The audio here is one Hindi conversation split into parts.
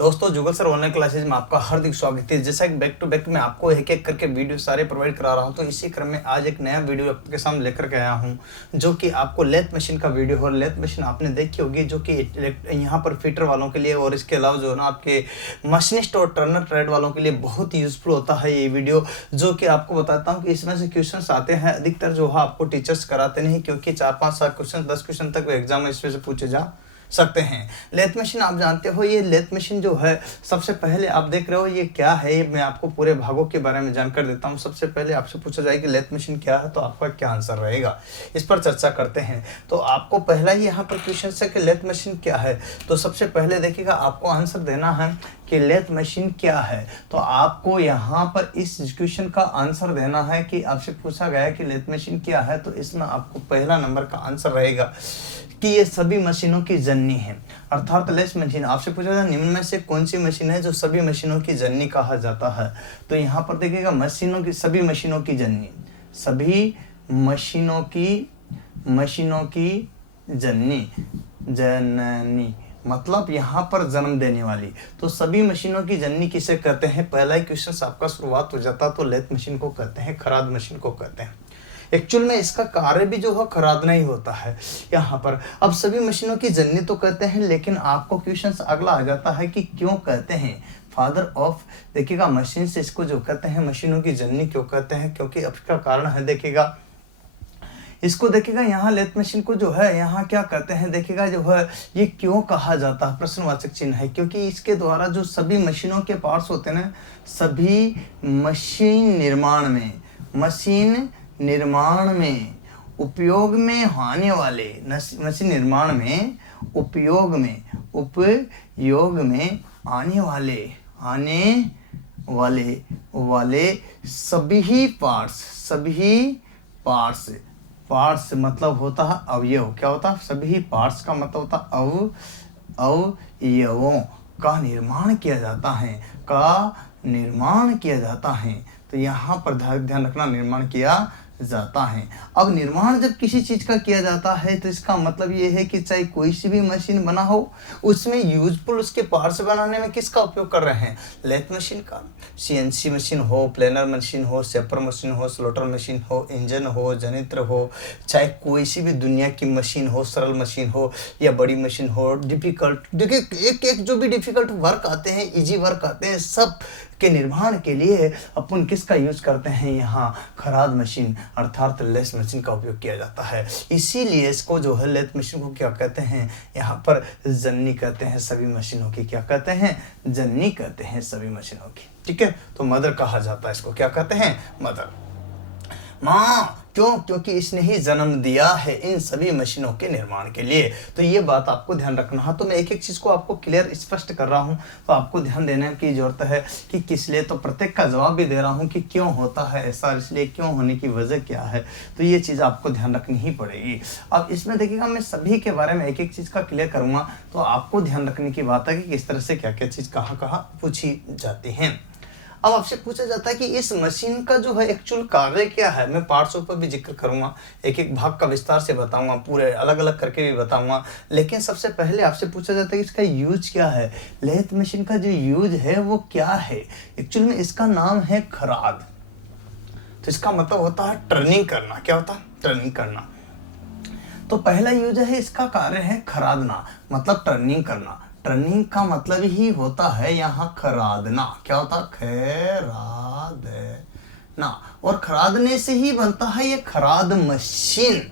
दोस्तों जुगल सर ऑनलाइन क्लासेज में आपका हार्दिक स्वागत है। जैसा कि बैक टू बैक मैं आपको एक एक करके वीडियो सारे प्रोवाइड करा रहा हूं, तो इसी क्रम में आज एक नया वीडियो आपके सामने लेकर के आया हूं, जो कि आपको लेथ मशीन का वीडियो है। और लेथ मशीन आपने देखी होगी, जो कि यहां पर फिटर वालों के लिए और इसके अलावा जो है ना आपके मशीनिस्ट और टर्नर ट्रेड वालों के लिए बहुत ही यूजफुल होता है ये वीडियो, जो कि आपको बताता हूँ कि इसमें से क्वेश्चन आते हैं। अधिकतर जो है आपको टीचर्स कराते नहीं, क्योंकि 4-5-7 क्वेश्चन 10 क्वेश्चन तक एग्जाम में इसमें से पूछे जा सकते हैं। लेथ मशीन आप जानते हो, ये लेथ मशीन जो है सबसे पहले आप देख रहे हो ये क्या है, ये मैं आपको पूरे भागों के बारे में जानकर देता हूँ। सबसे पहले आपसे पूछा जाए कि लेथ मशीन क्या है, तो आपका क्या आंसर रहेगा, इस पर चर्चा करते हैं। तो आपको पहला ही यहाँ पर क्वेश्चन है कि लेथ मशीन क्या है। तो सबसे पहले देखिएगा, आपको आंसर देना है कि लेथ मशीन क्या है। तो आपको यहाँ पर इस क्वेश्चन का आंसर देना है कि आपसे पूछा गया कि लेथ मशीन क्या है, तो इसमें आपको पहला नंबर का आंसर रहेगा कि ये सभी मशीनों की जननी है। अर्थात लेथ मशीन आपसे पूछा जाए निम्न में से कौन सी मशीन है जो सभी मशीनों की जननी कहा जाता है। तो यहाँ पर देखिएगा सभी मशीनों की जननी, सभी मशीनों की जननी मतलब यहाँ पर जन्म देने वाली। तो सभी मशीनों की जननी किसे कहते हैं, पहला ही क्वेश्चन आपका शुरुआत हो जाता। तो लेथ मशीन को कहते हैं, खराद मशीन को कहते हैं। एक्चुअल में इसका कार्य भी जो है खरादना ही होता है यहाँ पर। अब सभी मशीनों की जननी तो कहते हैं, लेकिन आपको क्वेश्चन अगला आ जाता है कि क्यों कहते हैं फादर ऑफ, देखिएगा मशीन से इसको जो कहते हैं मशीनों की जननी क्यों कहते हैं, क्योंकि अब इसका कारण है। देखिएगा इसको देखिएगा यहाँ लेथ मशीन को जो है यहाँ क्या कहते हैं, देखिएगा जो है ये क्यों कहा जाता है, प्रश्नवाचक चिन्ह है, क्योंकि इसके द्वारा जो सभी मशीनों के पार्ट्स होते हैं ना, सभी मशीन निर्माण में उपयोग में आने वाले मशीन निर्माण में उपयोग में आने वाले सभी पार्ट्स मतलब होता है अवयव। क्या होता है, सभी पार्ट्स का मतलब होता है अवयवों का निर्माण किया जाता है। तो यहाँ पर ध्यान रखना, निर्माण किया जाता है। अब निर्माण जब किसी चीज का किया जाता है, तो इसका मतलब ये है कि चाहे कोई सी भी मशीन बना हो, उसमें यूजफुल उसके पार्ट्स बनाने में किसका उपयोग कर रहे हैं, लेथ मशीन का। सीएनसी मशीन हो, प्लेनर मशीन हो, शेपर मशीन हो, स्लोटर मशीन हो, इंजन हो, जनित्र हो, चाहे कोई सी भी दुनिया की मशीन हो, सरल मशीन हो या बड़ी मशीन हो, डिफिकल्ट, देखिए एक जो भी डिफिकल्ट वर्क आते हैं, इजी वर्क आते हैं, सब के निर्माण के लिए अपन किसका यूज करते हैं, यहाँ खराद मशीन अर्थात लेथ मशीन का उपयोग किया जाता है। इसीलिए इसको जो है लेथ मशीन को क्या कहते हैं, यहाँ पर जननी कहते हैं सभी मशीनों की। क्या कहते हैं, जननी कहते हैं सभी मशीनों की। ठीक है, तो मदर कहा जाता है इसको, क्या कहते हैं, मदर, माँ। क्यों, क्योंकि इसने ही जन्म दिया है इन सभी मशीनों के निर्माण के लिए। तो ये बात आपको ध्यान रखना है। तो मैं एक एक चीज को आपको क्लियर स्पष्ट कर रहा हूँ, तो आपको ध्यान देने की जरूरत है कि किस लिए। तो प्रत्येक का जवाब भी दे रहा हूँ कि क्यों होता है ऐसा, इसलिए क्यों होने की वजह क्या है, तो ये चीज आपको ध्यान रखनी ही पड़ेगी। अब इसमें देखिएगा मैं सभी के बारे में एक एक चीज का क्लियर करूंगा, तो आपको ध्यान रखने की बात है कि किस तरह से क्या क्या चीज कहाँ पूछी जाती है। अब आपसे पूछा जाता है कि इस मशीन का जो है एक्चुअल कार्य क्या है। मैं पार्ट्सों पर भी जिक्र करूंगा, एक एक भाग का विस्तार से बताऊंगा, पूरे अलग अलग करके भी बताऊंगा। लेकिन सबसे पहले आपसे पूछा जाता है कि इसका यूज क्या है, लेथ मशीन का जो यूज है वो क्या है। एक्चुअल में इसका नाम है खराद। तो इसका मतलब होता है टर्निंग करना। क्या होता है, टर्निंग करना। तो पहला यूज है, इसका कार्य है खरादना, मतलब टर्निंग करना। टर्निंग का मतलब ही होता है यहाँ खरादना। क्या होता है, खरादना। और खरादने से ही बनता है ये खराद मशीन।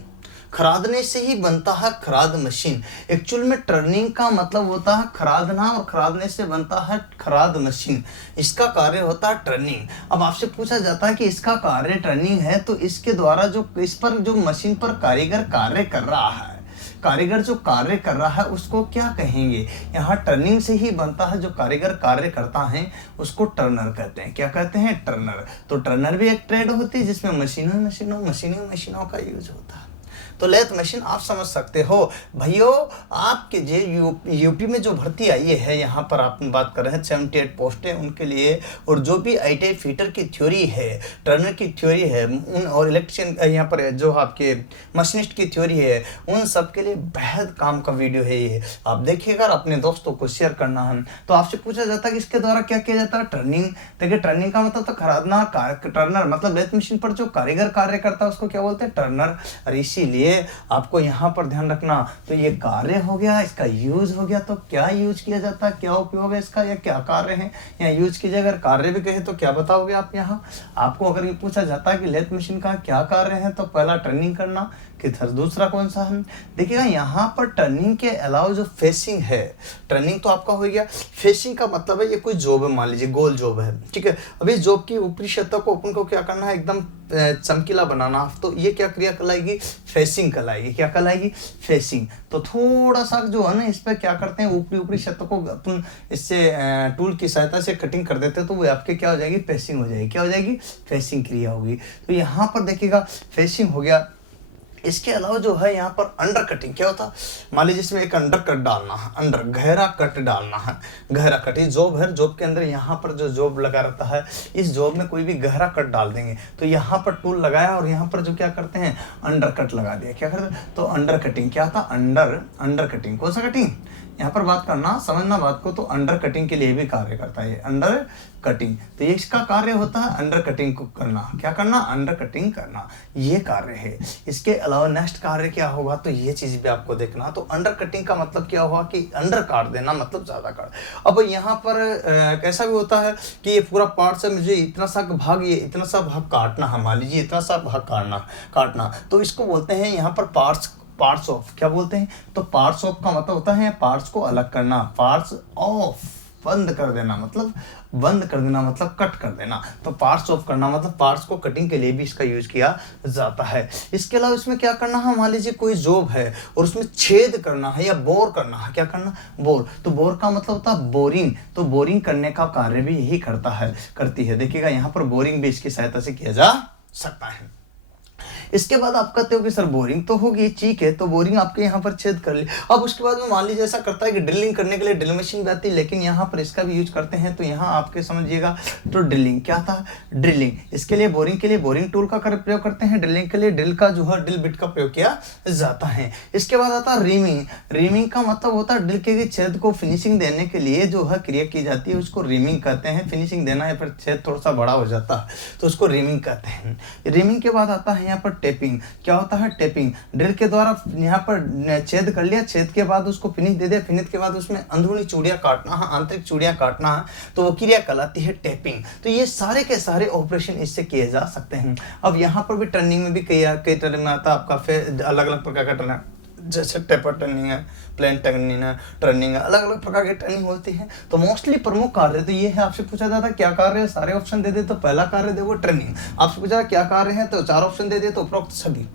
खरादने से ही बनता है खराद मशीन। एक्चुअल में टर्निंग का मतलब होता है खरादना, और खरादने से बनता है खराद मशीन। इसका कार्य होता है टर्निंग। अब आपसे पूछा जाता है कि इसका कार्य टर्निंग है, तो इसके द्वारा जो इस पर जो मशीन पर कारीगर कार्य कर रहा है, कारीगर जो कार्य कर रहा है उसको क्या कहेंगे, यहाँ टर्निंग से ही बनता है। जो कारीगर कार्य करता है उसको टर्नर कहते हैं। क्या कहते हैं, टर्नर। तो टर्नर भी एक ट्रेड होती है जिसमें मशीनों का यूज होता है। तो लेथ मशीन आप समझ सकते हो भाइयों। आपके जो यूपी में जो भर्ती आई है, यहाँ पर आप बात कर रहे हैं 78 पोस्टें उनके लिए, और जो भी आई फीटर की थ्योरी है, टर्नर की थ्योरी है, उन और इलेक्ट्रिशियन यहाँ पर जो आपके मशीनिस्ट की थ्योरी है, उन सब के लिए बेहद काम का वीडियो है ये। आप देखिएगा और अपने दोस्तों को शेयर करना है। तो आपसे पूछा जाता है कि इसके द्वारा क्या किया जाता है, टर्निंग। देखिए टर्निंग का मतलब तो खरीदना, टर्नर मतलब लेथ मशीन पर जो कारीगर कार्य करता है उसको क्या बोलते हैं, टर्नर। और इसीलिए आपको यहाँ पर ध्यान रखना, तो ये कार्य हो गया, इसका यूज हो गया। तो क्या यूज किया जाता है, क्या उपयोग है इसका, या क्या कार्य है या यूज कीजिए। अगर कार्य भी कहे तो क्या बताओगे आप यहाँ। आपको अगर ये पूछा जाता है कि लेथ मशीन का क्या कार्य है, तो पहला टर्निंग करना, किधर दूसरा कौन सा है। देखिएगा यहाँ पर टर्निंग के अलावा जो फेसिंग है, टर्निंग तो आपका हो गया। फेसिंग का मतलब है ये कोई जॉब है, मान लीजिए गोल जॉब है, ठीक है। अभी जॉब की ऊपरी सतह को अपन को क्या करना है, एकदम चमकीला बनाना, तो ये क्या क्रिया कहलाएगी, फेसिंग कहलाएगी। क्या कहलाएगी, फेसिंग। तो थोड़ा सा जो है ना, इस पर क्या करते हैं, ऊपरी सतह को अपन इससे टूल की सहायता से कटिंग कर देते हैं, तो वो आपके क्या हो जाएगी, फेसिंग हो जाएगी। क्या हो जाएगी, फेसिंग क्रिया होगी। तो यहाँ पर देखिएगा फेसिंग हो गया। इसके अलावा जो है यहाँ पर अंडर कटिंग क्या होता है, मान लीजिए इसमें एक अंडर कट डालना है, अंडर गहरा कट डालना है, गहरा कट। ये जॉब है, जॉब के अंदर यहाँ पर जो जॉब लगा रहता है, इस जॉब में कोई भी गहरा कट डाल देंगे, तो यहाँ पर टूल लगाया और यहाँ पर जो क्या करते हैं, अंडर कट लगा दिया। क्या करते हैं, तो अंडर कटिंग क्या था, अंडर कटिंग। कौन सा कटिंग, यहाँ पर बात करना, समझना बात को, तो अंडर कटिंग के लिए भी कार्य करता है अंडर कटिंग। तो ये इसका कार्य होता है अंडर कटिंग को करना। क्या करना, अंडर कटिंग करना, ये कार्य है। इसके अलावा नेक्स्ट कार्य क्या होगा, तो ये चीज भी आपको देखना। तो अंडर कटिंग का मतलब क्या हुआ कि अंडर काट देना, मतलब ज्यादा काट। अब यहाँ पर कैसा भी होता है कि ये पूरा पार्ट से मुझे इतना सा भाग, ये इतना सा भाग काटना है, मान लीजिए इतना सा भाग काटना, तो इसको बोलते हैं यहाँ पर पार्ट्स ऑफ। क्या बोलते हैं, तो पार्ट्स ऑफ का मतलब होता है पार्ट्स को अलग करना, पार्ट्स ऑफ, बंद कर देना मतलब बंद कर देना, मतलब कट कर देना। तो पार्ट्स ऑफ करना मतलब पार्ट्स को कटिंग के लिए भी इसका यूज किया जाता है। इसके अलावा इसमें क्या करना है, मान लीजिए कोई जॉब है और उसमें छेद करना है या बोर करना है। क्या करना, बोर। तो बोर का मतलब होता है बोरिंग। तो बोरिंग करने का कार्य भी यही करती है। देखिएगा यहाँ पर बोरिंग भी इसकी सहायता से किया जा सकता है। इसके बाद आप कहते हो कि सर बोरिंग तो होगी, ठीक है, तो बोरिंग आपके यहाँ पर छेद कर ली। अब उसके बाद में मान लीजिए ऐसा करता है कि ड्रिलिंग करने के लिए ड्रिल मशीन भी आती है, लेकिन यहाँ पर इसका भी यूज करते हैं। तो यहाँ आपके समझिएगा, तो ड्रिलिंग क्या था, ड्रिलिंग। इसके लिए बोरिंग के लिए बोरिंग टूल का प्रयोग करते हैं, ड्रिलिंग के लिए ड्रिल का जो है ड्रिल बिट का प्रयोग किया जाता है। इसके बाद आता है रीमिंग। रीमिंग का मतलब होता है ड्रिल के छेद को फिनिशिंग देने के लिए जो है क्रिया की जाती है, उसको रीमिंग कहते हैं। फिनिशिंग देना है, पर छेद थोड़ा सा बड़ा हो जाता है तो उसको रीमिंग कहते हैं। रीमिंग के बाद आता है यहाँ पर टेपिंग। क्या होता है, टेपिंग। ड्रिल के द्वारा यहाँ पर छेद कर लिया, छेद के बाद उसको फिनिश दे दिया, फिनिश के बाद उसमें अंदरूनी चूड़ियाँ काटना है, आंतरिक चूड़ियाँ काटना है, तो वो क्रिया कहलाती है टेपिंग। तो ये सारे के सारे ऑपरेशन इससे किए जा सकते हैं। अब यहाँ पर भी टर्निंग में भी कई टर्निंग में आता है आपका, फिर अलग अलग प्रकार का टर्निंग, जैसे टेपर टर्निंग है, प्लेन टर्निंग है, अलग अलग प्रकार की टर्निंग होती है। तो मोस्टली प्रमुख कार्य तो ये है। आपसे पूछा जाता है क्या कार्य है, सारे ऑप्शन दे दे तो पहला कार्य दे वो टर्निंग। आपसे पूछा क्या कार्य है, तो 4 ऑप्शन दे दे तो उपरोक्त सभी।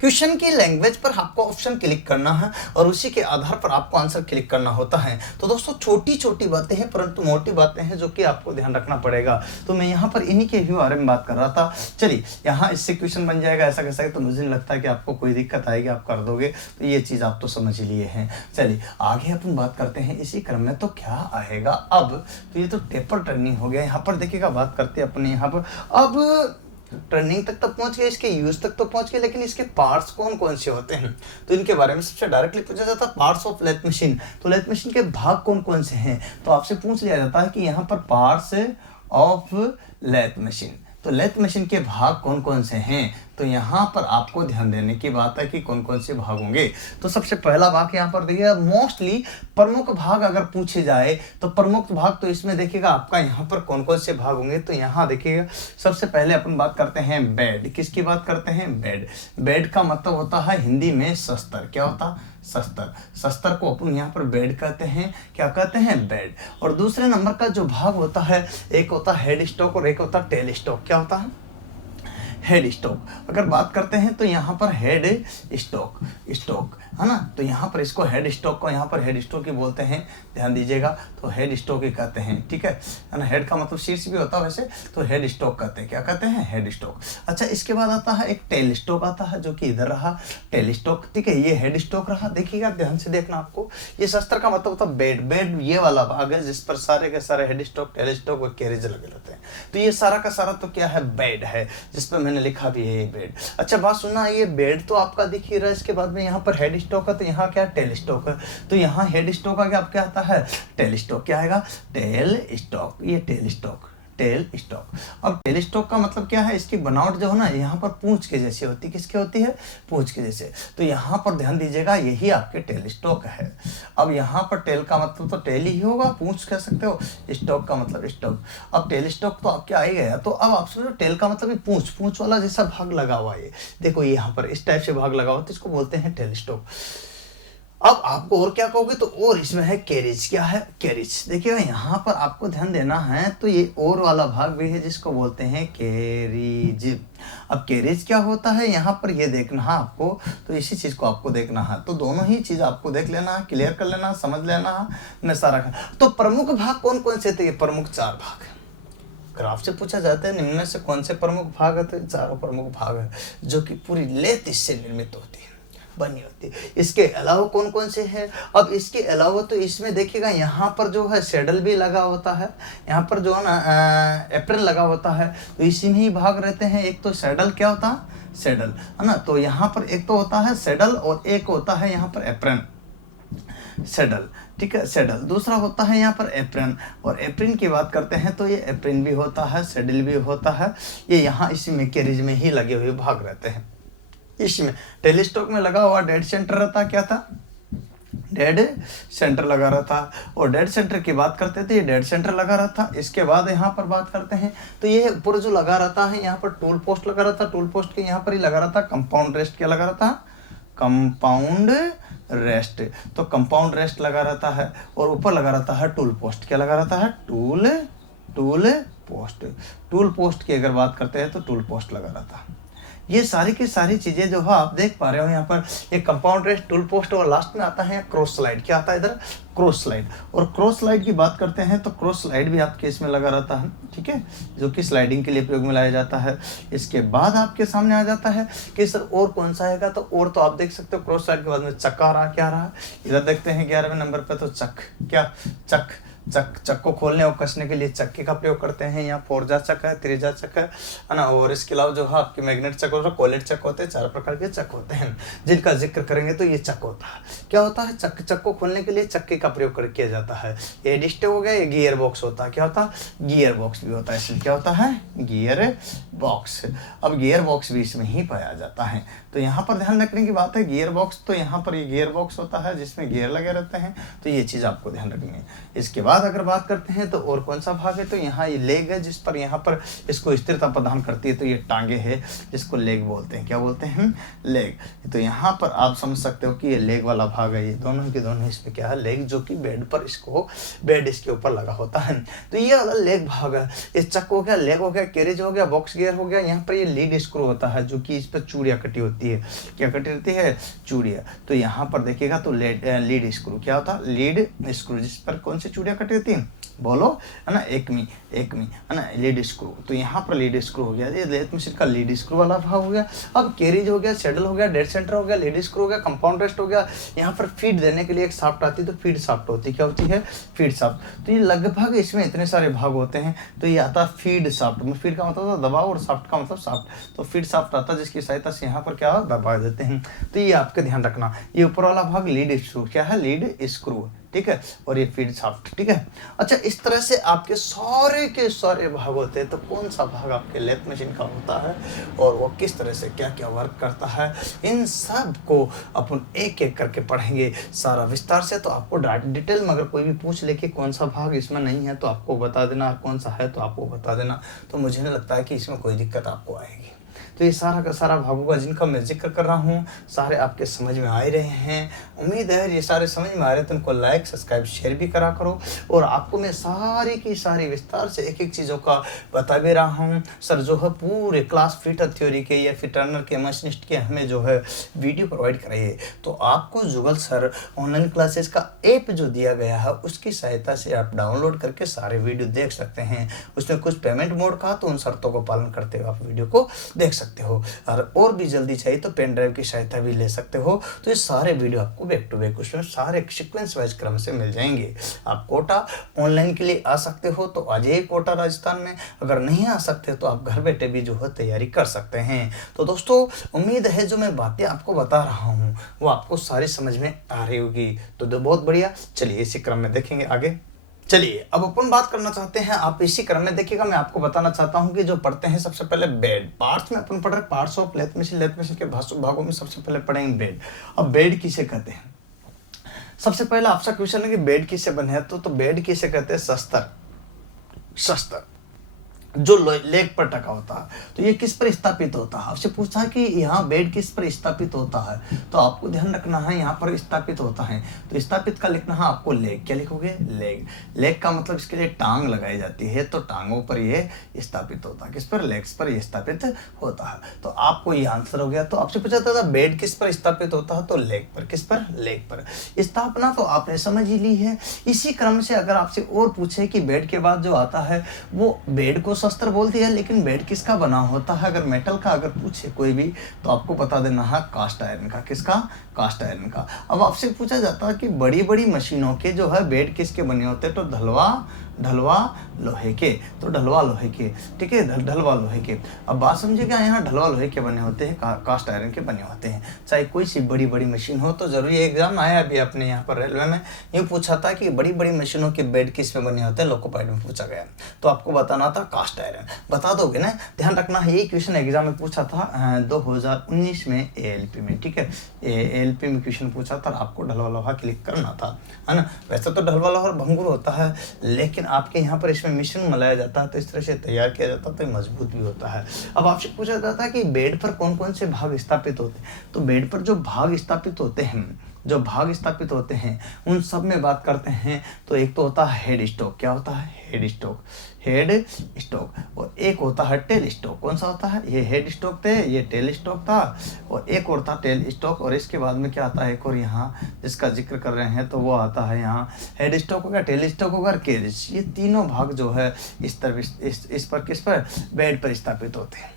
क्वेश्चन की लैंग्वेज पर आपको ऑप्शन क्लिक करना है और उसी के आधार पर आपको आंसर क्लिक करना होता है। तो दोस्तों छोटी छोटी बातें हैं परंतु मोटी बातें हैं जो कि आपको ध्यान रखना पड़ेगा। तो मैं यहाँ पर इन्हीं के भी बारे में बात कर रहा था। चलिए यहाँ इससे क्वेश्चन बन जाएगा ऐसा कैसा, तो मुझे नहीं लगता है कि आपको कोई दिक्कत आएगी, आप कर दोगे। तो ये चीज़ आप तो समझ लिए हैं। चलिए आगे अपन बात करते हैं इसी क्रम में। तो क्या आएगा अब, तो ये तो टेपर टर्निंग हो गया। यहाँ पर देखिएगा बात करते हैं अपने यहाँ पर। अब टर्निंग तक तो पहुंच गए, इसके यूज तक तो पहुंच गए, लेकिन इसके पार्ट्स कौन कौन से होते हैं, तो इनके बारे में सबसे डायरेक्टली पूछा जाता है पार्ट्स ऑफ लेथ मशीन। तो लेथ मशीन के भाग कौन कौन से हैं, तो आपसे पूछ लिया जाता है कि यहाँ पर पार्ट्स ऑफ लेथ मशीन, तो लेथ मशीन के भाग कौन कौन से हैं। तो यहाँ पर आपको ध्यान देने की बात है कि कौन कौन से भाग होंगे। तो सबसे पहला भाग यहाँ पर देखिएगा, मोस्टली प्रमुख भाग अगर पूछे जाए तो प्रमुख भाग, तो इसमें देखिएगा आपका यहाँ पर कौन कौन से भाग होंगे। तो यहाँ देखिएगा सबसे पहले अपन बात करते हैं बेड। किसकी बात करते हैं, बेड। बेड का मतलब होता है हिंदी में शस्त्र। क्या होता है, शस्त्र। शस्त्र को अपन यहाँ पर बेड कहते हैं। क्या कहते हैं, बेड। और दूसरे नंबर का जो भाग होता है, एक होता है हेड स्टॉक और एक होता है टेल स्टॉक। क्या होता है, हेड स्टॉक। अगर बात करते हैं तो यहाँ पर हेड स्टॉक स्टॉक है ना, तो यहाँ पर इसको हेड स्टॉक को यहाँ पर हेड स्टॉक ही बोलते हैं, ध्यान दीजिएगा। तो हेड स्टॉक ही कहते हैं, ठीक है ना। हेड का मतलब शीर्ष भी होता है वैसे, तो हेड स्टॉक कहते हैं। क्या कहते हैं? Head stock. अच्छा, इसके बाद आता है एक टेल स्टॉक आता है, जो कि इधर रहा टेल स्टॉक, ठीक है। ये हेड स्टॉक रहा, देखिएगा ध्यान से देखना आपको। ये शस्त्र का मतलब होता है बेड। बेड ये वाला भाग है जिस पर सारे के सारे हेड स्टॉक, टेल स्टॉक और कैरेज लगे रहते हैं। तो ये सारा का सारा तो क्या है? बेड है, जिस पर मैंने लिखा भी है ये बेड। अच्छा बात सुनना, ये बेड तो आपका दिख ही रहा है। इसके बाद में यहाँ पर हेड स्टॉक है, तो यहाँ क्या? टेल स्टॉक है। तो यहाँ हेड स्टॉक आगे आप क्या आता है? Tell stock. क्या आएगा? Tell stock. ये टेल स्टॉक, टेल स्टॉक। अब टेल स्टॉक का मतलब क्या है? इसकी बनावट जो है ना, यहाँ पर पूंछ के जैसी होती है। किसकी होती है? पूंछ के जैसे। तो यहाँ पर ध्यान दीजिएगा, यही आपके टेल स्टॉक है। अब यहाँ पर टेल का मतलब तो टेल ही होगा, पूंछ कह सकते हो। स्टॉक का मतलब स्टॉक। अब टेल स्टॉक तो आपके आ ही गया। तो अब आप समझो टेल का मतलब पूंछ, पूंछ वाला जैसा भाग लगा हुआ है। देखो यहाँ पर इस टाइप से भाग लगा हुआ, तो इसको बोलते हैं टेल स्टॉक। अब आपको और क्या कहोगे? तो और इसमें है कैरेज। क्या है? कैरेज। देखिएगा यहाँ पर आपको ध्यान देना है, तो ये और वाला भाग भी है जिसको बोलते हैं कैरेज। अब कैरेज क्या होता है यहाँ पर ये देखना है आपको, तो इसी चीज को आपको देखना है। तो दोनों ही चीज आपको देख लेना है, क्लियर कर लेना, समझ लेना है। मैं सारा तो प्रमुख भाग कौन कौन से थे? ये प्रमुख 4 भाग। अगर आपसे पूछा जाता है निम्न में से कौन से प्रमुख भाग है, तो चारों प्रमुख भाग है, जो कि पूरी लेत इससे निर्मित होती है, बनी होती है। इसके अलावा कौन कौन से हैं? अब इसके अलावा तो इसमें देखिएगा यहाँ पर जो है सैडल भी लगा होता है, यहाँ पर जो है ना एप्रन लगा होता है। तो इसी में ही भाग रहते हैं। एक तो सैडल क्या होता है? सैडल है ना। तो यहाँ पर एक तो होता है सैडल और एक होता है यहाँ पर एप्रन। सैडल, ठीक है, सैडल। दूसरा होता है यहाँ पर एप्रन। और एप्रन की बात करते हैं तो ये एप्रन भी होता है, सैडल भी होता है। ये यहाँ इसी में कैरेज में ही लगे हुए भाग रहते हैं। इसमें टेल स्टॉक में लगा हुआ डेड सेंटर रहता, क्या था? डेड सेंटर लगा रहता। और डेड सेंटर की बात करते थे, ये डेड सेंटर लगा रहता। इसके बाद यहाँ पर बात करते हैं तो ये ऊपर जो लगा रहता है, यहाँ पर टूल पोस्ट लगा रहता। टूल पोस्ट के यहाँ पर ही लगा रहता कंपाउंड रेस्ट। क्या लगा रहता? Compound rest. तो कंपाउंड रेस्ट लगा रहता है और ऊपर लगा रहता है टूल पोस्ट। क्या लगा रहता है? Tool post. टूल पोस्ट की अगर बात करते हैं तो टूल पोस्ट लगा रहता है। ये सारी की सारी चीजें जो है आप देख पा रहे हो यहाँ पर, एक कंपाउंड रेस्ट, टूल पोस्ट और लास्ट में आता है क्रॉस स्लाइड। क्या आता है इधर? Cross slide. और क्रॉस स्लाइड की बात करते हैं तो क्रॉस स्लाइड भी आपके इसमें लगा रहता है, ठीक है, जो कि स्लाइडिंग के लिए प्रयोग में लाया जाता है। इसके बाद आपके सामने आ जाता है कि सर और कौन सा आएगा? तो और तो आप देख सकते हो क्रॉस स्लाइड के बाद में चक्का रहा। क्या रहा? इधर देखते हैं 11वें नंबर पे, तो चक। क्या? चक। चक को खोलने और कसने के लिए चक्के का प्रयोग करते हैं। यहाँ फोरजा चक है, त्रिजा चक है ना। और इसके अलावा जो है आपके मैग्नेट चक और कोलेट चक होते हैं। 4 प्रकार के चक होते हैं जिनका जिक्र करेंगे तो ये चक होता है। क्या होता है? चक को खोलने के लिए चक्के का प्रयोग किया जाता है। ये डिस्टे हो गया, ये गियर बॉक्स होता है। क्या होता है? गियर बॉक्स भी होता है। इसमें क्या होता है? Gear box. अब गियर बॉक्स भी इसमें ही पाया जाता है। तो यहाँ पर ध्यान रखने की बात है, गियर बॉक्स, तो यहाँ पर ये गियर बॉक्स होता है जिसमें गियर लगे रहते हैं। तो ये चीज़ आपको ध्यान रखनी है। इसके बाद अगर बात करते हैं तो और कौन सा भाग है? तो यहाँ ये लेग है, जिस पर यहाँ पर इसको स्थिरता प्रदान करती है। तो ये टांगे है जिसको लेग बोलते हैं। क्या बोलते हैं? लेग। तो यहाँ पर आप समझ सकते हो कि ये लेग वाला भाग है। ये दोनों के दोनों इसमें क्या है? लेग, जो कि बेड पर इसको बेड इसके ऊपर लगा होता है। तो ये वाला लेग भाग है। ये चक हो गया, लेग हो गया, कैरेज हो गया, बॉक्स गियर हो गया। यहाँ पर ये लीड स्क्रू होता है, जो कि इस पर चूड़ियाँ कटी होती है। क्या कटी रहती है? चूड़ियाँ। तो यहाँ पर देखिएगा तो लीड स्क्रू क्या होता है? लीड स्क्रू, जिस पर कौन सी चूड़ियाँ कटी रहती हैं? बोलो, है ना? एकमी है ना, लीड स्क्रू। तो यहाँ पर लीड स्क्रू हो गया, ये लेथ मशीन का लीड स्क्रू वाला भाग हो गया। अब कैरेज हो गया, सैडल हो गया, डेड सेंटर हो गया, लीड स्क्रू हो गया, कंपाउंड रेस्ट हो गया। यहाँ पर फीड देने के लिए एक शाफ्ट आती है, तो फीड शाफ्ट होती है। क्या होती है? Feed shaft. तो ये लगभग इसमें इतने सारे भाग होते हैं। तो ये आता है फीड शाफ्ट में। फीड का मतलब होता है दबाव और शाफ्ट का मतलब शाफ्ट। तो फीड शाफ्ट आता है जिसकी सहायता से यहाँ पर क्या दबा देते हैं। तो ये आपका ध्यान रखना। ये ऊपर वाला भाग लीड स्क्रू। क्या है? लीड स्क्रू, ठीक है। और ये फीड शाफ्ट, ठीक है। अच्छा, इस तरह से आपके सारे के सारे भाग होते हैं। तो कौन सा भाग आपके लेथ मशीन का होता है और वो किस तरह से क्या क्या वर्क करता है, इन सब को अपन एक एक करके पढ़ेंगे सारा विस्तार से। तो आपको डिटेल में अगर कोई भी पूछ ले कि कौन सा भाग इसमें नहीं है तो आपको बता देना, कौन सा है तो आपको बता देना। तो मुझे नहीं लगता है कि इसमें कोई दिक्कत आपको आएगी। तो ये सारा का सारा भागों का जिनका मैं जिक्र कर रहा हूँ सारे आपके समझ में आ ही रहे हैं। उम्मीद है ये सारे समझ में आ रहे हैं, तो उनको लाइक सब्सक्राइब शेयर भी करा करो। और आपको मैं सारी की सारी विस्तार से एक एक चीज़ों का बता भी रहा हूँ। सर जो है पूरे क्लास फिटर थ्योरी के या फिर टर्नर के मशीनिस्ट के हमें जो है वीडियो प्रोवाइड कराइए, तो आपको जुगल सर ऑनलाइन क्लासेस का ऐप जो दिया गया है उसकी सहायता से आप डाउनलोड करके सारे वीडियो देख सकते हैं। उसमें कुछ पेमेंट मोड का, तो उन शर्तों को पालन करते हुए आप वीडियो को देख सकते हो। और भी जल्दी चाहिए तो पेन ड्राइव की सहायता भी ले सकते हो। तो ये सारे वीडियो आपको बैक टू बैक उसमें सारे सीक्वेंस वाइज क्रम से मिल जाएंगे। आप कोटा ऑनलाइन के लिए आ सकते हो तो आ जाइए कोटा राजस्थान में, अगर नहीं आ सकते तो आप घर बैठे भी जो है तैयारी कर सकते हैं। तो दोस्तों उम्मीद है जो मैं बातें आपको बता रहा हूँ वो आपको सारी समझ में आ रही होगी। तो बहुत बढ़िया, चलिए इसी क्रम में देखेंगे आगे। चलिए अब अपन बात करना चाहते हैं, आप इसी क्रम में देखिएगा। मैं आपको बताना चाहता हूं कि जो पढ़ते हैं सबसे पहले बेड पार्ट्स में अपन पढ़ रहे हैं पार्ट्स ऑफ लेथ मशीन के भागों में सबसे पहले पढ़ेंगे बेड। अब बेड किसे कहते हैं, सबसे पहला आपसे क्वेश्चन है कि बेड किसे बने हैं, तो बेड किसे कहते हैं, शस्त्र जो लेग पर टका होता है। तो ये किस पर स्थापित होता है, आपसे पूछा कि यहाँ बेड किस पर स्थापित होता है, तो आपको ध्यान रखना है यहाँ पर स्थापित होता है। तो स्थापित का लिखना है आपको लेग, क्या लिखोगे, लेग का मतलब इसके लिए टांग लगाई जाती है, तो टांगों पर ये स्थापित होता है, किस पर, लेग्स पर ये स्थापित होता है। तो आपको ये आंसर हो गया। तो आपसे पूछा था बेड किस पर स्थापित होता है, तो लेग पर, किस पर, लेग पर। स्थापना तो आपने समझ ही ली है। इसी क्रम से अगर आपसे और पूछे कि बेड के बाद जो आता है वो बेड को शस्त्र बोल दिया, लेकिन बेड किसका बना होता है, अगर मेटल का अगर पूछे कोई भी तो आपको बता देना है कास्ट आयरन का, किसका, कास्ट आयरन का। अब आपसे पूछा जाता है कि बड़ी बड़ी मशीनों के जो है बेड किसके बने होते हैं, तो ढलवा लोहे के, तो ढलवा लोहे के, ठीक है, ढलवा लोहे के। अब बात समझिएगा, यहाँ ढलवा लोहे के बने होते हैं, कास्ट आयरन के बने होते हैं। चाहे कोई सी बड़ी बड़ी मशीन हो, तो जरूरी एग्जाम आया अभी अपने यहाँ पर रेलवे में, यूँ पूछा था कि बड़ी बड़ी मशीनों के बेड किस में बने होते हैं, लोकोपाइड में पूछा गया, तो आपको बताना था कास्ट आयरन। बता दोगे ना, ध्यान रखना है, ये क्वेश्चन एग्जाम में पूछा था 2019 में ALP में, ठीक है, ALP में क्वेश्चन पूछा था, आपको ढलवा लोहा क्लिक करना था, है ना। वैसे तो ढलवा लोहा भंगुर होता है, लेकिन आपके यहाँ पर इसमें मिश्रण मिलाया जाता है, तो इस तरह से तैयार किया जाता है, तो मजबूत भी होता है। अब आपसे पूछा जाता है कि बेड पर कौन कौन से भाग स्थापित होते हैं, तो बेड पर जो भाग स्थापित होते हैं उन सब में बात करते हैं। तो एक तो होता है हेड स्टॉक, क्या होता है, हेड स्टॉक, और एक होता है टेल स्टॉक। कौन सा होता है, ये हेड स्टॉक थे, ये टेल स्टॉक था, और एक और था टेल स्टॉक, और इसके बाद में क्या आता है, एक और यहाँ जिसका जिक्र कर रहे हैं तो वो आता है यहाँ हेड स्टॉक होगा, टेल स्टॉक होगा, केज। ये तीनों भाग जो है इस पर किस पर, बेड पर स्थापित होते हैं।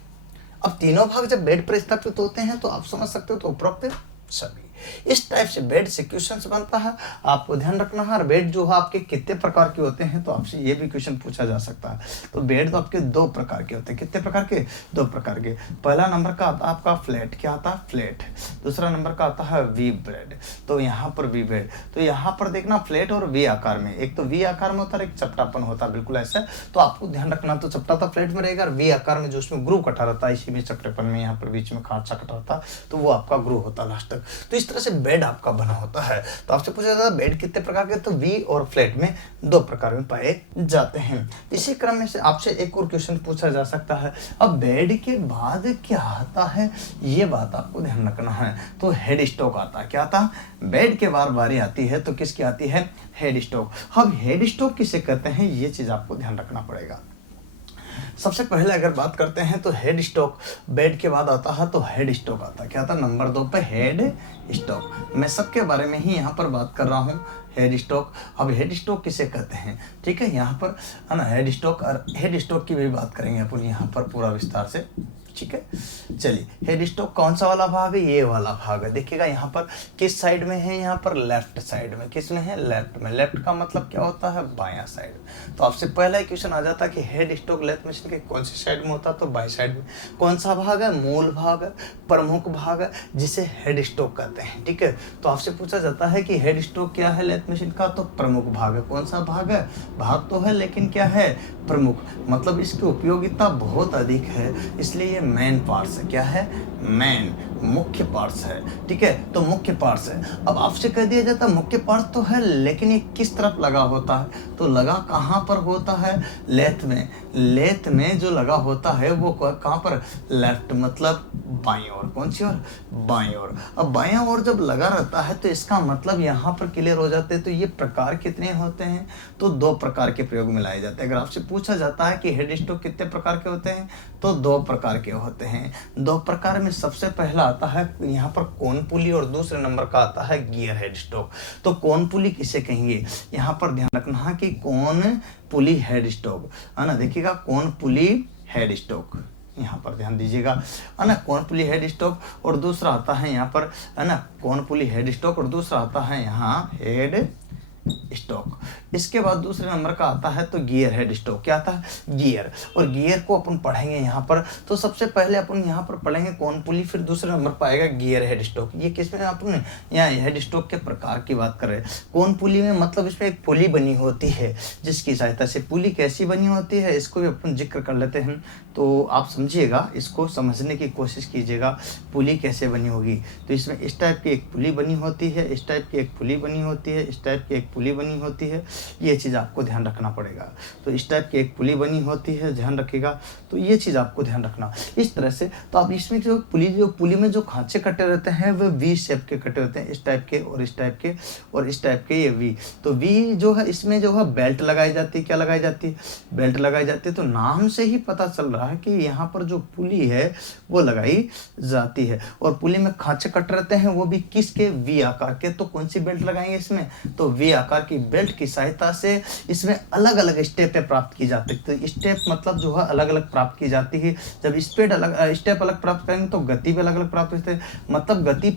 अब तीनों भाग जब बेड पर स्थापित होते हैं तो आप समझ सकते हो, तो उपरोक्त सभी इस टाइप से बेड से क्वेश्चन बनता है। आपको ध्यान रखना है, बेड जो है आपके कितने प्रकार के होते हैं, तो आपसे ये भी क्वेश्चन पूछा जा सकता है। तो बेड तो आपके 2 प्रकार के होते हैं, कितने प्रकार के, 2 प्रकार के। पहला नंबर का आता है आपका फ्लैट, क्या आता है, फ्लैट। दूसरा नंबर का आता है वी बेड, तो यहाँ पर वी बेड, तो यहाँ पर देखना फ्लैट और वी आकार में, एक तो वी आकार में होता है, एक चपटापन होता है, बिल्कुल ऐसा। तो आपको ध्यान रखना, तो चपटा तो फ्लैट में रहेगा, वी आकार में जो उसमें ग्रू कटा रहता है, इसी में चपटेपन में यहाँ पर बीच में खांचा कटा रहता है, तो वो आपका ग्रू होता है लास्ट तक। तो इस तरह से बेड आपका बना होता है। तो आपसे पूछा जाता है बेड कितने प्रकार के, तो वी और फ्लैट में 2 प्रकार में पाए जाते हैं। इसी क्रम में से आपसे एक और क्वेश्चन पूछा जा सकता है, अब बेड के बाद क्या आता है, ये बात आपको ध्यान रखना है। तो हेड स्टॉक आता है, क्या आता है, बेड के बार बारी आती है तो किसकी आती है, हेड स्टॉक। अब हेड स्टॉक किसे कहते हैं, ये चीज आपको ध्यान रखना पड़ेगा। सबसे पहले अगर बात करते हैं तो हेड स्टॉक बेड के बाद आता है, तो हेड स्टॉक आता है, क्या आता है, नंबर 2 पे हेड स्टॉक। मैं सबके बारे में ही यहाँ पर बात कर रहा हूँ, हेड स्टॉक। अब हेड स्टॉक किसे कहते हैं, ठीक है, यहाँ पर है ना, हेड स्टॉक, और हेड स्टॉक की भी बात करेंगे अपन यहाँ पर पूरा विस्तार से, ठीक है। चलिए, हेड स्टॉक कौन सा वाला भाग है, ये वाला भाग है। देखिएगा यहाँ पर किस साइड में है, यहाँ पर लेफ्ट साइड में, किस में है, लेफ्ट में। लेफ्ट का मतलब क्या होता है, बायां साइड। तो आपसे पहला ही क्वेश्चन आ जाता है कि हेड स्टॉक लेथ मशीन के कौन सी साइड में होता है, तो बाई साइड में। कौन सा भाग है, मूल भाग है, प्रमुख भाग है, जिसे हेड स्टॉक कहते हैं, ठीक है। तो आपसे पूछा जाता है कि हेड स्टॉक क्या है लेथ मशीन का, तो प्रमुख भाग है। कौन सा भाग है, भाग तो है लेकिन क्या है, प्रमुख, मतलब इसकी उपयोगिता बहुत अधिक है, इसलिए ये मेन पार्ट है, क्या है, मेन। मुख्य पार्ट्स है, ठीक है। तो मुख्य पार्ट्स है, अब आपसे कह दिया जाता है मुख्य पार्ट तो है लेकिन ये किस तरफ लगा होता है, तो लगा कहाँ पर होता है, लेथ में। लेथ में जो लगा होता है वो कहाँ पर, लेफ्ट मतलब बाईं ओर। कौन सी ओर, बाईं ओर। अब बाईं ओर जब लगा रहता है तो इसका मतलब यहाँ पर क्लियर हो जाते हैं। तो ये प्रकार कितने होते हैं, तो 2 प्रकार के प्रयोग में लाए जाते हैं। अगर आपसे पूछा जाता है कि हेड स्ट्रोक कितने प्रकार के होते हैं, तो 2 प्रकार के होते हैं। 2 प्रकार में सबसे पहला आता है यहाँ पर कोन पुली और दूसरे नंबर का आता है गियर हेड स्ट्रोक। तो कोन पुली किसे कहेंगे, यहाँ पर ध्यान रखना कि कोन पुली हेड स्ट्रोक, है ना। देखिएगा कोन पुली हेड स्ट्रोक, यहाँ पर ध्यान दीजिएगा, है ना। कोन पुली हेड स्ट्रोक और दूसरा आता है यहाँ पर, है ना, कोन पुली हेड स्ट्रोक और दूसरा आता है यहाँ हेड स्ट्रोक। इसके बाद दूसरे नंबर का आता है तो गियर हेड स्ट्रोक। क्या आता है, गियर। और गियर को अपन पढ़ेंगे यहाँ पर, तो सबसे पहले अपन यहाँ पर पढ़ेंगे कोन पुली, फिर दूसरे नंबर पर आएगा गियर हेड स्ट्रोक। ये किसमें अपन यहाँ हेड स्ट्रोक के प्रकार की बात कर रहे हैं। कोन पुली में मतलब इसमें एक पुली बनी होती है जिसकी सहायता से, पुली कैसी बनी होती है इसको भी अपन जिक्र कर लेते हैं, तो आप समझिएगा, इसको समझने की कोशिश कीजिएगा पुली कैसे बनी होगी। तो इसमें इस टाइप की एक पुली बनी होती है, इस टाइप की एक पुली बनी होती है, इस टाइप की एक पुली बनी होती है। ये चीज़ आपको ध्यान रखना पड़ेगा। तो इस टाइप की एक पुली बनी होती है, ध्यान रखिएगा, तो ये चीज़ आपको ध्यान रखना इस तरह से। तो आप इसमें जो पुली में जो खांचे कटे रहते हैं वो वी शेप के कटे होते हैं, इस टाइप के और इस टाइप के और इस टाइप के, ये वी। तो वी जो है इसमें जो है बेल्ट लगाई जाती है। क्या लगाई जाती है, बेल्ट लगाई जाती है। तो नाम से ही पता चल रहा है कि यहाँ पर जो पुली है वो लगाई जाती है। और पुली में खांचे कट रहते हैं वो भी किसके, वी आकार के। तो कौन सी बेल्ट लगाएंगे इसमें, तो वी आकार की बेल्ट की सहायता से इसमें अलग अलग स्टेपें प्राप्त की जाती है। तो स्टेप मतलब जो है अलग अलग प्राप्त की जाती है। जब स्पीड अलग, स्टेप अलग प्राप्त करेंगे तो गति भी अलग अलग प्राप्त होती है। मतलब गति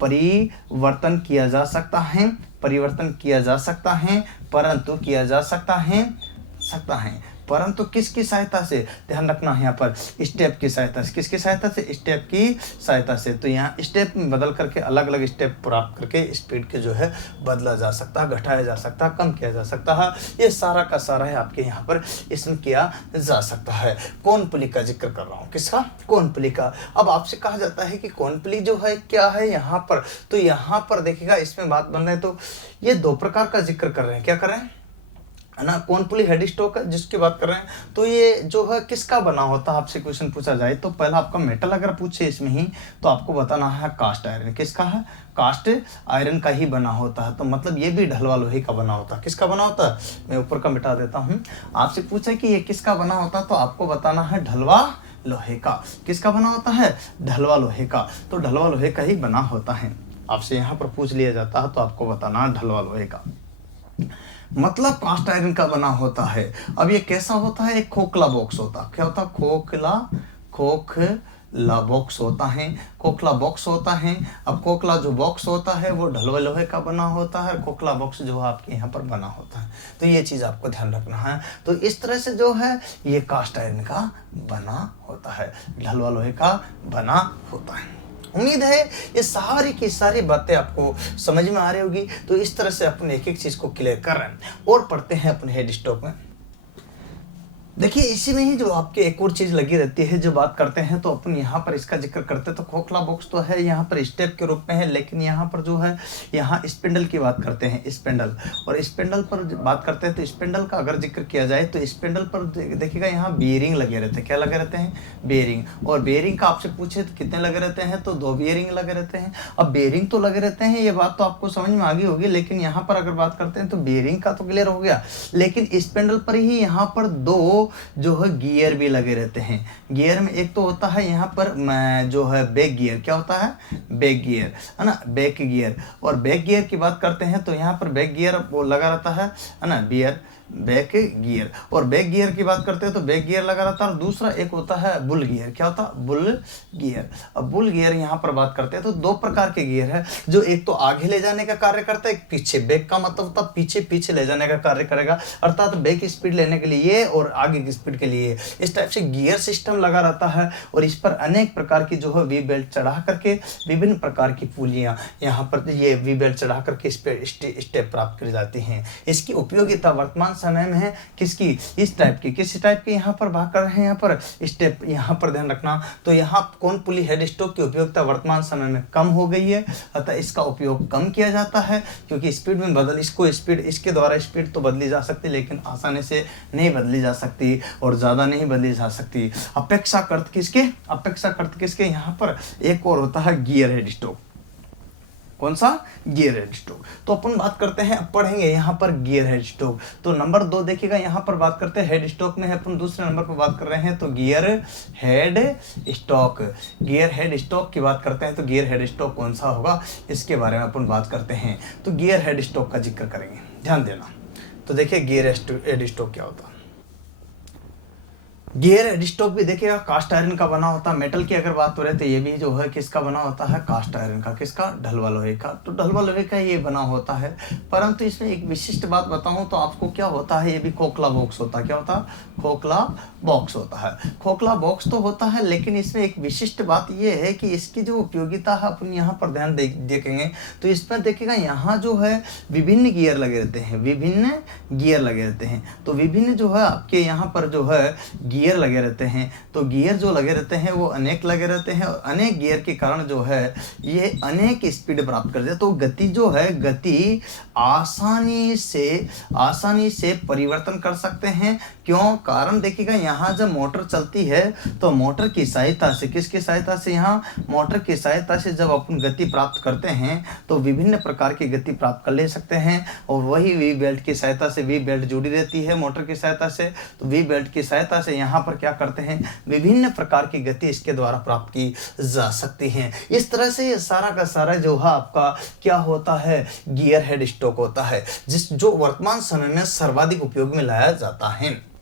परिवर्तन किया जा सकता है, परिवर्तन किया जा सकता है, परंतु किया जा सकता है परंतु किसकी सहायता से, ध्यान रखना है यहाँ पर, स्टेप की सहायता से। किसकी सहायता से, स्टेप की सहायता से। तो यहाँ स्टेप में बदल करके अलग अलग स्टेप प्राप्त करके स्पीड के जो है बदला जा सकता है, घटाया जा सकता है, कम किया जा सकता है। ये सारा का सारा है आपके यहाँ पर इसमें किया जा सकता है। कोन पुली का जिक्र कर रहा हूँ, किसका, कोन पुली का। अब आपसे कहा जाता है कि कोन पुली जो है क्या है यहाँ पर, तो यहाँ पर देखिएगा इसमें बात बन रही है। तो ये 2 प्रकार का जिक्र कर रहे हैं। क्या कर रहे हैं, है ना, कोन पुली हेड स्ट्रोक है जिसकी बात कर रहे हैं। तो ये जो है किसका बना होता है, आपसे क्वेश्चन पूछा जाए तो पहला आपका मेटल अगर पूछे इसमें ही तो आपको बताना है कास्ट आयरन। किसका है, कास्ट आयरन का ही बना होता है। तो मतलब ये भी ढलवा लोहे का बना होता है। किसका बना होता है, मैं ऊपर का मिटा देता हूँ। आपसे पूछे कि ये किसका बना होता है तो आपको बताना है ढलवा लोहे का। किसका बना होता है, ढलवा लोहे का। तो ढलवा लोहे का ही बना होता है। आपसे यहाँ पर पूछ लिया जाता है तो आपको बताना है ढलवा लोहे का, मतलब कास्ट आयरन का बना होता है। अब ये कैसा होता है, एक खोखला बॉक्स होता है। क्या होता है, खोखला बॉक्स होता है, खोखला बॉक्स होता है। अब खोखला जो बॉक्स होता है वो ढलवा लोहे का बना होता है, खोखला बॉक्स जो है आपके यहाँ पर बना होता है। तो ये चीज़ आपको ध्यान रखना है। तो इस तरह से जो है ये कास्ट आयरन का बना होता है, ढलवा लोहे का बना होता है। उम्मीद है ये सारी की सारी बातें आपको समझ में आ रही होगी। तो इस तरह से अपन एक एक चीज को क्लियर कर रहे हैं और पढ़ते हैं अपने हेड स्ट्रोक में। देखिए इसी में ही जो आपके एक और चीज लगी रहती है, जो बात करते हैं तो अपन यहाँ पर इसका जिक्र करते हैं। तो खोखला बॉक्स तो है यहाँ पर स्टेप के रूप में है, लेकिन यहाँ पर जो है यहाँ स्पिंडल की बात करते हैं, स्पिंडल। और स्पिंडल पर बात करते हैं तो स्पिंडल का अगर जिक्र किया जाए तो स्पिंडल पर देखिएगा यहाँ बेयरिंग लगे रहते हैं। क्या लगे रहते हैं, बेयरिंग। और बेयरिंग का आपसे पूछे तो कितने लगे रहते हैं, तो 2 बेयरिंग लगे रहते हैं। अब बेयरिंग तो लगे रहते हैं, ये बात तो आपको समझ में आ गई होगी। लेकिन यहाँ पर अगर बात करते हैं तो बेयरिंग का तो क्लियर हो गया, लेकिन स्पिंडल पर ही यहाँ पर 2 जो है गियर भी लगे रहते हैं। गियर में एक तो होता है यहाँ पर जो है बैक गियर। क्या होता है, बैक गियर, है ना, बैक गियर। और बैक गियर की बात करते हैं तो यहाँ पर बैक गियर वो लगा रहता है ना, बैक गियर। और बैक गियर की बात करते हैं तो बैक गियर लगा रहता है। और दूसरा एक होता है बुल गियर। क्या होता है, बुल गियर। अब बुल गियर यहाँ पर बात करते हैं तो 2 प्रकार के गियर है, जो एक तो आगे ले जाने का कार्य करता है, एक पीछे। बैक का मतलब होता है पीछे ले जाने का कार्य करेगा, अर्थात बैक स्पीड लेने के लिए और आगे की स्पीड के लिए। इस टाइप से गियर सिस्टम लगा रहता है। और इस पर अनेक प्रकार की जो है वी बेल्ट चढ़ा करके विभिन्न प्रकार की पुलियाँ यहाँ पर ये वी बेल्ट चढ़ा करके इस पर स्टेप प्राप्त की जाती हैं। इसकी उपयोगिता वर्तमान समय में है किसकी, इस टाइप की, किस टाइप की यहाँ पर बात कर रहे हैं, यहाँ पर स्टेप, यहाँ पर ध्यान रखना। तो यहाँ कौन पुली हेड स्ट्रोक की उपयोगिता वर्तमान समय में कम हो गई है, अतः इसका उपयोग कम किया जाता है, क्योंकि स्पीड में बदल, इसको स्पीड, इसके द्वारा स्पीड तो बदली जा सकती लेकिन आसानी से नहीं बदली जा सकती और ज़्यादा नहीं बदली जा सकती। अपेक्षाकृत किसके, अपेक्षाकृत किसके, यहाँ पर एक और होता है गियर हेड स्ट्रोक। कौन सा, गियर हेड स्ट्रोक। तो अपन बात करते हैं, अब पढ़ेंगे यहाँ पर गियर हेड स्ट्रोक। तो नंबर 2 देखिएगा, यहाँ पर बात करते हैं हेड स्ट्रोक में है, अपन दूसरे नंबर पर बात कर रहे हैं तो gear head stroke. Gear head stroke की बात करते हैं तो गियर हेड स्ट्रोक कौन सा होगा, इसके बारे में अपन बात करते हैं। तो गियर हेड स्ट्रोक का जिक्र करेंगे, ध्यान देना। तो देखिए गियर हेड स्ट्रोक क्या होता है। गियर हेड स्ट्रोक भी देखिएगा कास्ट आयरन का बना होता है। मेटल की अगर बात हो रही है तो ये भी जो है किसका बना होता है, कास्ट आयरन का, किसका, ढलवा लोहे का। तो ढलवा लोहे का ये बना होता है, परंतु इसमें एक विशिष्ट बात बताऊं तो आपको क्या होता है, ये भी खोखला बॉक्स होता है। क्या होता है, खोखला बॉक्स होता है। खोखला बॉक्स तो होता है, लेकिन इसमें एक विशिष्ट बात ये है कि इसकी जो उपयोगिता है अपन यहाँ पर ध्यान देखेंगे तो इसमें देखिएगा यहाँ जो है विभिन्न गियर लगे रहते हैं, विभिन्न गियर लगे रहते हैं। तो विभिन्न जो है आपके यहाँ पर जो है गियर लगे रहते हैं। तो गियर जो लगे रहते हैं वो अनेक लगे रहते हैं और अनेक गियर के कारण जो है ये अनेक स्पीड प्राप्त करते हैं। तो गति जो है, गति आसानी से परिवर्तन कर सकते हैं। क्यों, कारण देखिएगा यहाँ जब मोटर चलती है तो मोटर की सहायता से, किसकी सहायता से, यहाँ मोटर की सहायता से जब अपन गति प्राप्त करते हैं तो विभिन्न प्रकार की गति प्राप्त कर ले सकते हैं। और वही वी बेल्ट की सहायता से, वी बेल्ट जुड़ी रहती है मोटर की सहायता से, तो वी बेल्ट की सहायता से यहाँ पर क्या करते हैं, विभिन्न प्रकार की गति इसके द्वारा प्राप्त की जा सकती है। इस तरह से ये सारा का सारा जो है आपका क्या होता है, गियर हेड स्ट्रोक होता है, जो वर्तमान समय में सर्वाधिक उपयोग में लाया जाता है।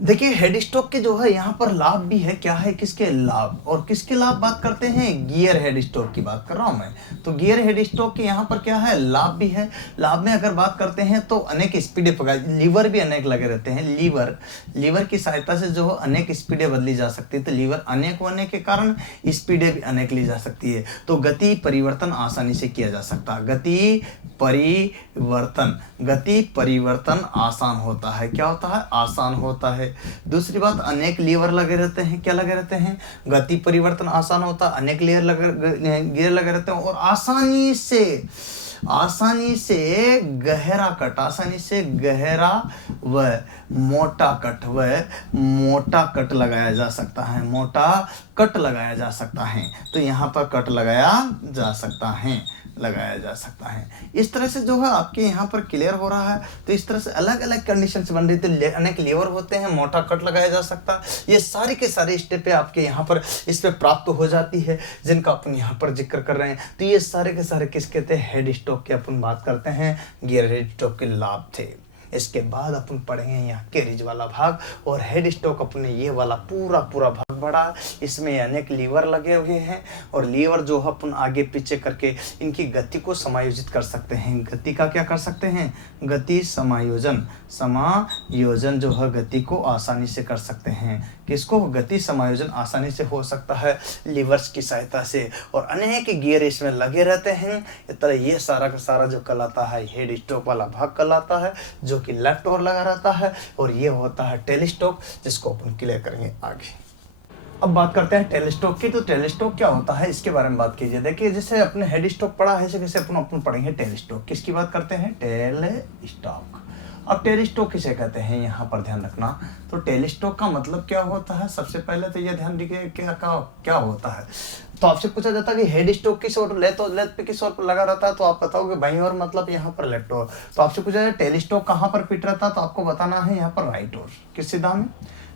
देखिए हेड स्ट्रोक के जो है यहाँ पर लाभ भी है, क्या है, किसके लाभ, और किसके लाभ बात करते हैं, गियर हेड स्ट्रोक की बात कर रहा हूं मैं। तो गियर हेड स्ट्रोक के यहाँ पर क्या है, लाभ भी है। लाभ में अगर बात करते हैं तो अनेक स्पीडें लीवर भी अनेक लगे रहते हैं। लीवर की सहायता से जो है अनेक स्पीडें बदली जा सकती है। तो लीवर अनेक होने के कारण स्पीडें भी अनेक ली जा सकती है। तो गति परिवर्तन आसानी से किया जा सकता है। गति परिवर्तन आसान होता है। क्या होता है, आसान होता है। दूसरी बात, अनेक लीवर लगे रहते हैं। क्या लगे रहते हैं, गति परिवर्तन आसान होता है, अनेक गियर लगे रहते हैं और आसानी से गहरा व मोटा कट लगाया जा सकता है। मोटा कट लगाया जा सकता है। तो यहाँ पर कट लगाया जा सकता है। इस तरह से जो है आपके यहाँ पर क्लियर हो रहा है। तो इस तरह से अलग अलग कंडीशन बन रही थी, अनेक लीवर होते हैं, मोटा कट लगाया जा सकता है। ये सारे के सारे स्टेप आपके यहाँ पर इस पे प्राप्त हो जाती है, जिनका अपन यहाँ पर जिक्र कर रहे हैं। तो ये सारे के सारे किसके थे, हेड स्ट्रोक की अपन बात करते हैं, गियर हेड स्ट्रोक के लाभ थे। इसके बाद अपन पढ़ेंगे यहाँ कैरिज वाला भाग, और हेड स्ट्रोक अपने ये वाला पूरा भाग बड़ा, इसमें अनेक लीवर लगे हुए हैं और लीवर जो अपन आगे पीछे करके इनकी गति को समायोजित कर सकते हैं। गति का क्या कर सकते हैं, गति समायोजन जो है गति को आसानी से कर सकते हैं। किसको, गति समायोजन आसानी से हो सकता है लीवर्स की सहायता से, और अनेक गियर इसमें लगे रहते हैं। इस तरह ये सारा का सारा जो कहलाता है हेड स्ट्रोक वाला भाग कहलाता है, जो कि लेफ्ट ओर लगा रहता है। और ये होता है टेल स्ट्रोक, जिसको अपन क्लियर करेंगे आगे। अब बात करते हैं टेल स्ट्रोक की। तो टेल स्ट्रोक क्या होता है, इसके बारे में बात कीजिए। देखिए जैसे अपने हेड स्ट्रोक पढ़ा है, जैसे अपन पढ़ेंगे टेल स्ट्रोक। किसकी बात करते हैं, टेल स्ट्रोक। अब टेल स्ट्रोक किसे कहते हैं, यहाँ पर ध्यान रखना। तो टेल स्ट्रोक का मतलब क्या होता है, सबसे पहले तो ये ध्यान रखिए क्या होता है। तो आपसे पूछा जाता है कि हेड स्ट्रोक किस ओर, लेफ्ट पे किस ओर पर लगा रहता है, तो आप बताओगे बाईं ओर, मतलब यहाँ पर लेफ्ट ओर। तो आपसे पूछा जाए टेल स्ट्रोक कहाँ पर फिट रहता है, तो आपको बताना है यहाँ पर राइट ओर। किस सीधा में,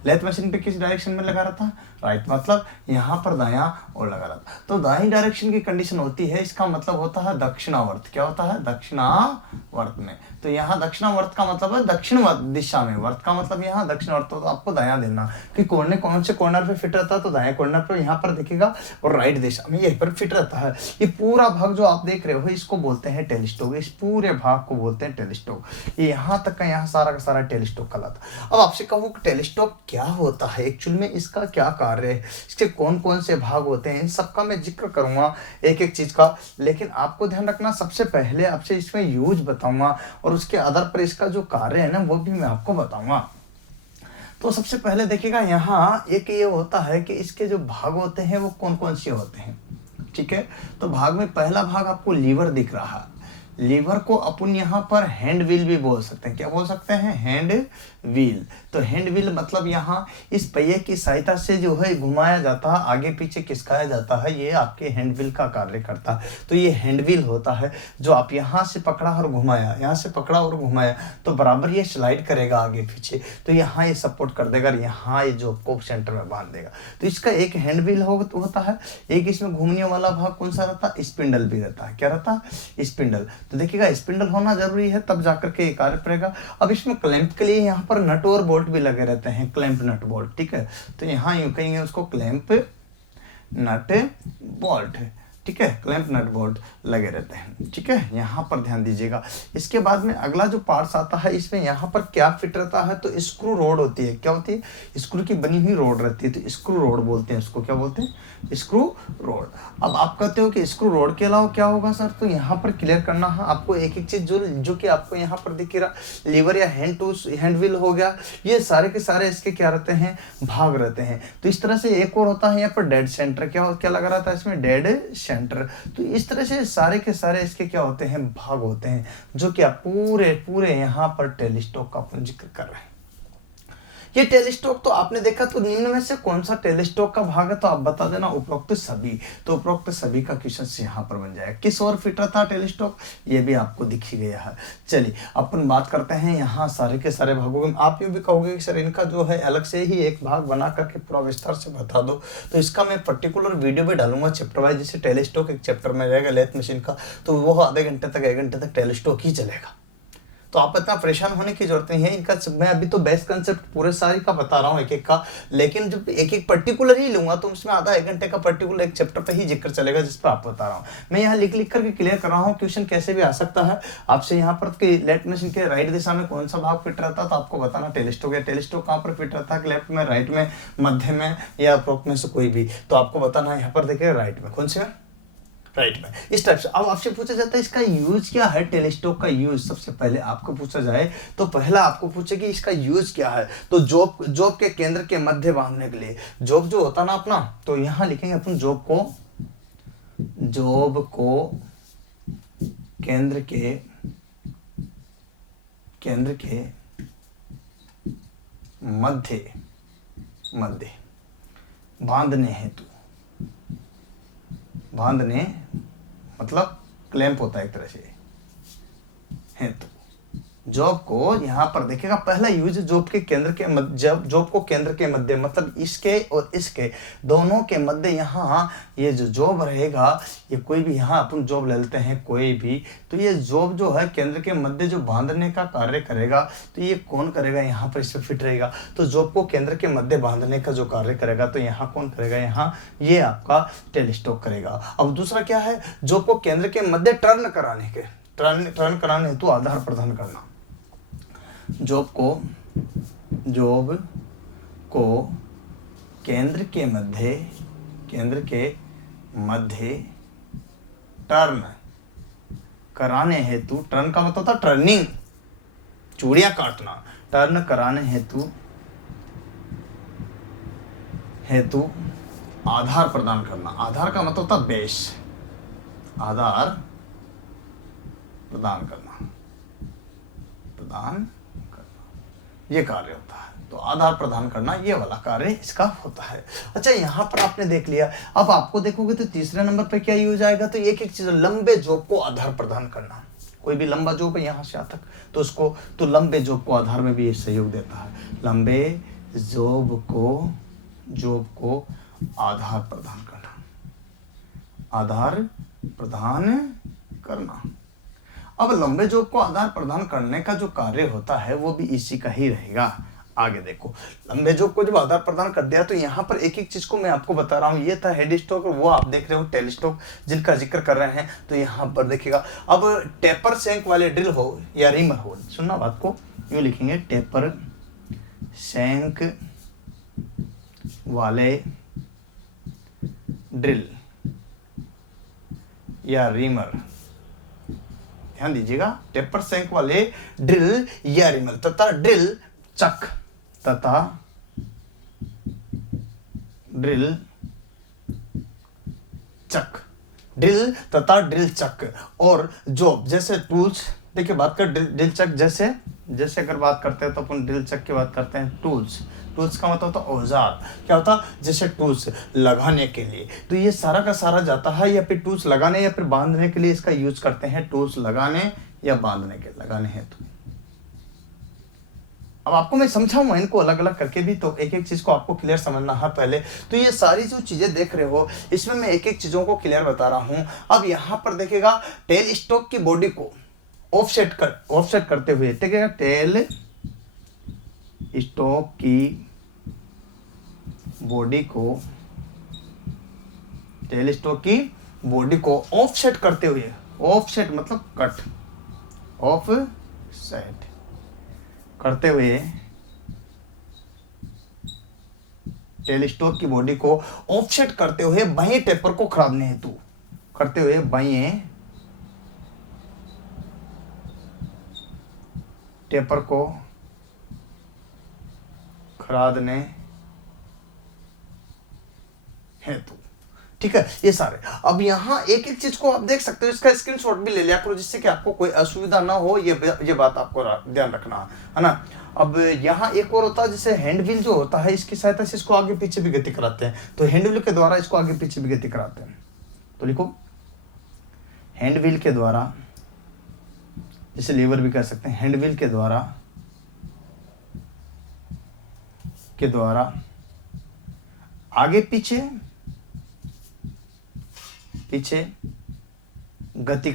लेफ्ट मशीन पे किस डायरेक्शन में लगा रहता है, राइट, मतलब यहाँ पर दायां और लगा रहता है। तो दाईं डायरेक्शन की कंडीशन होती है, इसका मतलब होता है दक्षिणावर्त। क्या होता है, दक्षिणावर्त में। तो यहाँ दक्षिणावर्त का मतलब है दक्षिण दिशा में, वर्त का मतलब यहाँ दक्षिणावर्त। तो आपको दायां देना कि कोने कौन से कॉर्नर पे फिट रहता है, तो दाएं कॉर्नर पे यहाँ पर दिखेगा, और राइट दिशा में यहीं पर फिट रहता है। ये पूरा भाग जो आप देख रहे हो इसको बोलते हैं टेल स्ट्रोक। इस पूरे भाग को बोलते हैं टेल स्ट्रोक। ये यहाँ तक का यहाँ सारा का सारा टेल स्ट्रोक कहलाता है। अब आपसे कहूँ टेल स्ट्रोक क्या होता है, एक्चुअल में इसका क्या कार्य है, इसके कौन कौन से भाग होते हैं, इन सबका मैं जिक्र करूँगा एक एक चीज़ का। लेकिन आपको ध्यान रखना, सबसे पहले आपसे इसमें यूज बताऊँगा और उसके आधार पर इसका जो कार्य है ना वो भी मैं आपको बताऊँगा। तो सबसे पहले देखिएगा, यहाँ एक ये होता है कि इसके जो भाग होते हैं वो कौन कौन से होते हैं। ठीक है, तो भाग में पहला भाग आपको लीवर दिख रहा है। लीवर को अपन यहाँ पर हैंड व्हील भी बोल सकते हैं। क्या बोल सकते हैं? Hand wheel. तो हैंड व्हील मतलब यहाँ इस पहिए की सहायता से जो है घुमाया जाता है, आगे पीछे खिसकाया जाता है, ये आपके हैंड व्हील का कार्य करता है। तो ये हैंड व्हील होता है जो आप यहाँ से पकड़ा और घुमाया, यहाँ से पकड़ा और घुमाया तो बराबर ये स्लाइड करेगा आगे पीछे, तो यहाँ ये सपोर्ट कर देगा, यहाँ ये जॉब को सेंटर में बांध देगा। तो इसका एक हैंड व्हील होता है। एक इसमें घूमने वाला भाग कौन सा रहता है? स्पिंडल भी रहता है। क्या रहता है? स्पिंडल। तो देखिएगा स्पिंडल होना जरूरी है, तब जाकर के ये कार्य करेगा। अब इसमें क्लैंप के लिए यहाँ पर नट और बोल्ट भी लगे रहते हैं, क्लैंप नट बोल्ट। ठीक है, तो यहाँ यूं कहेंगे उसको क्लैंप नट बोल्ट। ठीक है, क्लैंप नट बोल्ट लगे रहते हैं। ठीक है, यहाँ पर ध्यान दीजिएगा। इसके बाद में अगला जो पार्ट्स आता है, इसमें यहाँ पर क्या फिट रहता है? तो स्क्रू रोड होती है। क्या होती है? स्क्रू की बनी हुई रोड रहती है, तो स्क्रू रोड बोलते हैं उसको। क्या बोलते हैं? Screw road. अब आप कहते हो कि स्क्रू रोड के अलावा क्या होगा सर? तो यहाँ पर क्लियर करना है आपको एक एक चीज, जो कि आपको यहाँ पर दिख रहा, लीवर या हैंड व्हील हो गया, ये सारे के सारे इसके क्या रहते हैं? भाग रहते हैं। तो इस तरह से एक और होता है यहाँ पर डेड सेंटर। क्या लगा रहा था इसमें? Dead centre. तो इस तरह से सारे के सारे इसके क्या होते हैं? भाग होते हैं, जो कि आप पूरे यहाँ पर टेलीस्कोप का अपन जिक्र कर रहे हैं। ये टेलीस्कोप तो आपने देखा, तो निम्न में से कौन सा टेलीस्कोप का भाग है? तो आप बता देना उपरोक्त सभी। तो उपरोक्त सभी का क्वेश्चन यहाँ पर बन जाएगा। किस ओर फिट था टेलीस्कोप? ये भी आपको दिख ही गया है। चलिए अपन बात करते हैं यहाँ सारे के सारे भागों में। आप ये भी कहोगे कि सर इनका जो है अलग से ही एक भाग बना करके पूरा विस्तार से बता दो, तो इसका मैं पर्टिकुलर वीडियो भी डालूंगा चैप्टर वाइज। जैसे टेलीस्कोप एक चैप्टर में रहेगा लेथ मशीन का, तो वो आधे घंटे तक 1 घंटे तक टेलीस्कोप ही चलेगा। तो आप इतना परेशान होने की जरूरत नहीं है। इनका मैं अभी तो बेस्ट कंसेप्ट पूरे सारी का बता रहा हूँ एक एक का, लेकिन जब एक एक पर्टिकुलर ही लूंगा तो उसमें आधा 1 घंटे का पर्टिकुलर एक चैप्टर पे ही जिक्र चलेगा जिस पर आप बता रहा हूँ। मैं यहाँ लिख करके क्लियर कर रहा हूँ। क्वेश्चन कैसे भी आ सकता है आपसे यहाँ पर कि लेफ्ट मशीन के राइट दिशा में कौन सा भाग फिट रहता है, तो आपको बताना टेलीस्कोप। टेलीस्कोप कहाँ पर फिट रहता है? लेफ्ट में, राइट में, मध्य में या अप्रोक्स में से कोई भी, तो आपको बताना है यहाँ पर देखिए राइट में। कौन से में? राइट में। इस टाइप से अब आपसे पूछा जाता है इसका यूज क्या है? टेलीस्कोप का यूज सबसे पहले आपको पूछा जाए तो पहला आपको पूछे कि इसका यूज क्या है, तो जॉब के केंद्र के मध्य बांधने के लिए। जॉब जो होता ना अपना, तो यहाँ लिखेंगे अपन जॉब को केंद्र के मध्य बांधने मतलब क्लैंप होता है एक तरह से हेतु। जॉब को यहाँ पर देखिएगा पहला यूज जॉब के केंद्र के मध्य, जॉब को केंद्र के मध्य मतलब इसके और इसके दोनों के मध्य यहाँ ये जो जॉब रहेगा, ये कोई भी यहाँ अपन जॉब ले लेते हैं कोई भी, तो ये जॉब जो है केंद्र के मध्य जो बांधने का कार्य करेगा, तो ये कौन करेगा? यहाँ पर इसमें फिट रहेगा। तो जॉब को केंद्र के मध्य बांधने का जो कार्य करेगा, तो यहाँ कौन करेगा? यहाँ ये आपका टेलीस्कोप करेगा। अब दूसरा क्या है? जॉब को केंद्र के मध्य टर्न कराने हेतु आधार प्रदान करना। जॉब को केंद्र के मध्य टर्न कराने हेतु, टर्न का मतलब था टर्निंग, चूड़ियां काटना, टर्न कराने हेतु आधार प्रदान करना। आधार का मतलब था बेस, आधार प्रदान करना ये कार्य होता है। तो आधार प्रदान करना ये वाला कार्य इसका होता है। अच्छा, यहाँ पर आपने देख लिया। अब आपको देखोगे तो तीसरे नंबर पे क्या यूज आएगा? तो एक चीज, लंबे जॉब को आधार प्रदान करना। कोई भी लंबा जॉब है यहाँ से यहाँ तक, तो उसको, तो लंबे जॉब को आधार में भी ये सहयोग देता है। लंबे जॉब को आधार प्रदान करना। अब लंबे जॉब को आधार प्रदान करने का जो कार्य होता है वो भी इसी का ही रहेगा। आगे देखो, लंबे जॉब को जब आधार प्रदान कर दिया, तो यहाँ पर एक एक चीज को मैं आपको बता रहा हूँ। ये था हेड स्टॉक, वो आप देख रहे हो टेलीस्कोप जिनका जिक्र कर रहे हैं। तो यहाँ पर देखिएगा, अब टेपर शैंक वाले ड्रिल हो या रिमर हो, सुनना बात को, यूँ लिखेंगे टेपर शैंक वाले ड्रिल या रीमर, ध्यान दीजिएगा, टेपर सैंक वाले ड्रिल या रीमर तथा ड्रिल चक तथा ड्रिल चक, ड्रिल तथा ड्रिल चक और जॉब जैसे टूल्स। देखिए बात कर ड्रिल चक जैसे अगर बात करते हैं तो अपन ड्रिल चक की बात करते हैं। टूल्स का मतलब होता है औजार, क्या होता है, जैसे टूल्स लगाने के लिए, तो ये सारा का सारा जाता है या फिर टूल्स लगाने या फिर बांधने के लिए इसका यूज करते हैं, टूल्स लगाने या बांधने के, लगाने हेतु। अब आपको मैं समझाऊंगा इनको अलग अलग करके भी, तो एक एक चीज को आपको क्लियर समझना है पहले। तो ये सारी जो चीजें देख रहे हो इसमें मैं एक एक चीजों को क्लियर बता रहा हूं। अब यहाँ पर देखिएगा टेल स्टॉक की बॉडी को ऑफसेट करते हुए, देखिएगा टेल स्टॉक की बॉडी को ऑफसेट करते हुए, ऑफसेट मतलब कट, ऑफसेट करते हुए, टेल स्टॉक की बॉडी को ऑफसेट करते हुए बाह्य टेपर को खरादने हेतु, करते हुए बाह्य टेपर को खरादने हेतु, ठीक है। ये सारे, अब यहाँ एक एक चीज को आप देख सकते हो, इसका स्क्रीनशॉट भी ले लिया करो जिससे कि आपको कोई असुविधा ना हो, ये बात आपको ध्यान रखना है ना। अब यहाँ एक और होता है जैसे हैंड व्हील जो होता है, इसकी सहायता से इसको आगे पीछे भी गति कराते हैं, तो हैंड व्हील के द्वारा इसको आगे पीछे भी गति कराते हैं। तो लिखो हैंड व्हील के द्वारा, जैसे लीवर भी कह सकते हैं, हैंड व्हील के द्वारा आगे पीछे गति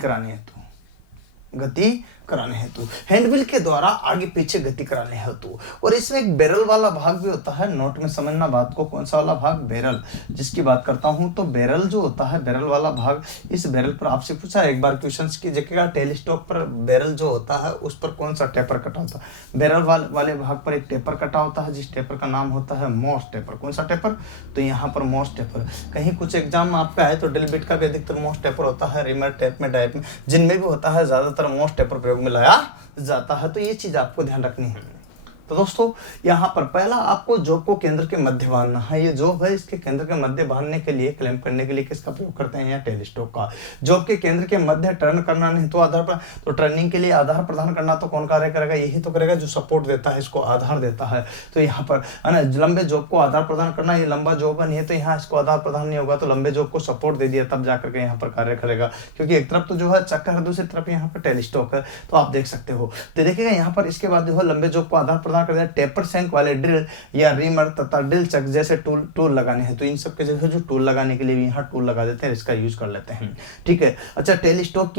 कराने हेतु, हैंडव्हील के द्वारा आगे पीछे गति कराने हेतु। और इसमें एक बैरल वाला भाग भी होता है, नोट में समझना बात को, कौन सा वाला भाग, बैरल, जिसकी बात करता हूं। तो बैरल जो होता है, बैरल वाला भाग, इस बैरल पर आपसे पूछा एक बार क्वेश्चंस की जगह, टेल स्टॉक पर बैरल जो होता है उस पर कौन सा टेपर कटा होता है। बैरल वाले भाग पर एक टेपर कटा होता है जिस टेपर का नाम होता है मोस्ट टेपर। कौन सा टेपर, तो यहाँ पर मोस्ट टेपर। कहीं कुछ एग्जाम आपका है तो ड्रिल बिट का भी अधिकतर मोस्ट टेपर होता है, रिमर टेप में, डाइप में, जिनमें भी होता है ज्यादातर मोस्ट टेपर प्रयोग में लाया जाता है। तो ये चीज आपको ध्यान रखनी है। तो दोस्तों यहाँ पर पहला आपको जॉब को केंद्र के मध्य बांधना है। ये जॉब है, इसके केंद्र के मध्य बांधने के लिए, क्लैंप करने के लिए किसका प्रयोग करते हैं, यहाँ टेल स्टॉक का। जॉब के केंद्र के मध्य टर्न करना नहीं तो आधार पर, तो टर्निंग के लिए आधार प्रदान करना तो कौन कार्य करेगा, यही तो करेगा जो सपोर्ट देता है, इसको आधार देता है। तो यहाँ पर है ना, लंबे जॉब को आधार प्रदान करना, ये लंबा जॉब नहीं है तो यहाँ इसको आधार प्रदान नहीं होगा, तो लंबे जॉब को सपोर्ट दे दिया तब जाकर के यहाँ पर कार्य करेगा, क्योंकि एक तरफ तो जो है चक्कर है, दूसरी तरफ यहाँ पर टेल स्टॉक है। तो आप देख सकते हो, तो देखिएगा यहाँ पर इसके बाद जो है लंबे जॉब को आधार प्रदान कर दिया, टेपर वाले ड्रिल या रीमर तथा ड्रिल चक जैसे टूल लगाने हैं। तो इन सब के जगह जो टूल लगाने के लिए भी यहाँ टूल लगा देते हैं, इसका यूज कर लेते हैं, ठीक है। अच्छा, टेल स्टॉक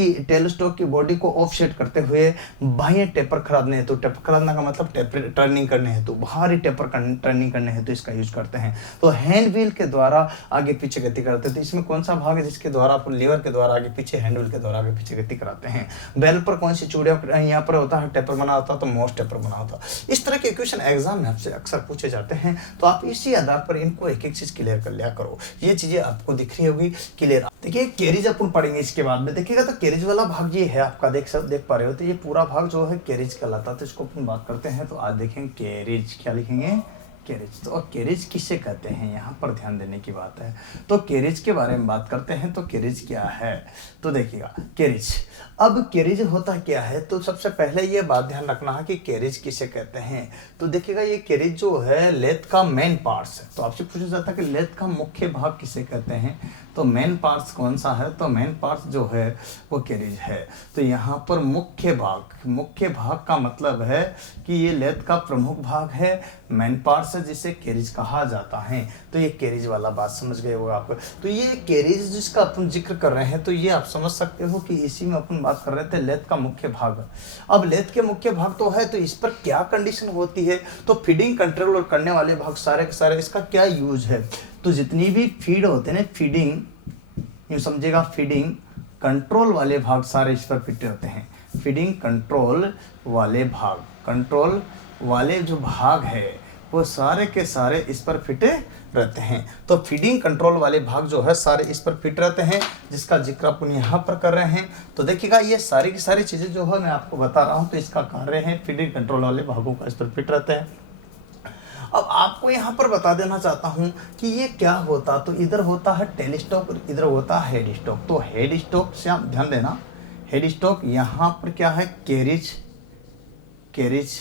की बॉडी को ऑफसेट करते हुए बाह्य टेपर खरादने हैं। तो टेपर खरादना का मतलब टर्निंग करने हैं, तो बाहरी टेपर टर्निंग करने हैं तो इसका यूज करते हैं। तो हैंड व्हील के द्वारा आगे पीछे गति करते हैं। तो इसमें कौन सा भाग है जिसके द्वारा अपन लीवर के द्वारा आगे पीछे, हैंड व्हील के द्वारा आगे पीछे गति कराते हैं। बैरल पर कौन सी चूड़िया यहाँ पर होता है, टेपर बना होता है, तो मोस्ट टेपर बना होता है। इस तरह के क्वेश्चन एग्जाम में आपसे अक्सर पूछे जाते हैं, तो आप इसी आधार पर इनको एक एक चीज क्लियर कर लिया करो। ये चीजें आपको दिख रही होगी क्लियर। देखिए कैरिज अपन पढ़ेंगे इसके बाद में, देखिएगा तो कैरिज वाला भाग ये है आपका, देख पा रहे हो, तो ये पूरा भाग जो है कैरिज कहलाता है। तो इसको अपन बात करते हैं, तो आज देखेंगे कैरिज, क्या लिखेंगे, कैरिज। तो कैरिज किसे कहते हैं, यहाँ पर ध्यान देने की बात है। तो कैरिज के बारे में बात करते हैं, तो कैरिज क्या है, तो देखिएगा कैरिज। अब कैरिज होता क्या है, तो सबसे पहले ये बात ध्यान रखना है कि कैरिज किसे कहते हैं। तो देखिएगा ये कैरिज जो है लेथ का मेन पार्ट्स है। तो आपसे पूछा जाता है कि लेथ का मुख्य भाग किसे कहते हैं, तो मेन पार्ट्स कौन सा है, तो मेन पार्ट्स जो है वो कैरिज है। तो यहाँ पर मुख्य भाग का मतलब है कि ये लेथ का प्रमुख भाग है, मेन पार्ट्स है, जिसे कैरिज कहा जाता है। तो ये कैरिज वाला बात समझ गए होगा आप। तो ये कैरिज जिसका अपन जिक्र कर रहे हैं, तो ये आप समझ सकते हो कि इसी में अपन बात कर रहे थे लेथ का मुख्य भाग। अब लेथ के मुख्य भाग तो है, तो इस पर क्या कंडीशन होती है, तो फीडिंग कंट्रोल और करने वाले भाग सारे के सारे, इसका क्या यूज है। तो जितनी भी फीड होते हैं, फीडिंग, यूँ समझिएगा, फीडिंग कंट्रोल वाले भाग सारे इस पर फिट होते हैं। फीडिंग कंट्रोल वाले जो भाग है वो सारे के सारे इस पर फिट रहते हैं। तो फीडिंग कंट्रोल वाले भाग जो है सारे इस पर फिट रहते हैं, जिसका जिक्र अपन यहाँ पर कर रहे हैं। तो देखिएगा ये सारी की सारी चीज़ें जो है मैं आपको बता रहा हूँ, तो इसका कार्य है फीडिंग कंट्रोल वाले भागों का इस पर फिट रहते हैं। अब आपको यहाँ पर बता देना चाहता हूँ कि ये क्या होता, तो इधर होता है टेल स्टॉक और इधर होता है हेड स्टॉक। तो हेड स्टॉक से आप ध्यान देना, हेड स्टॉक यहाँ पर क्या है कैरिज, कैरिज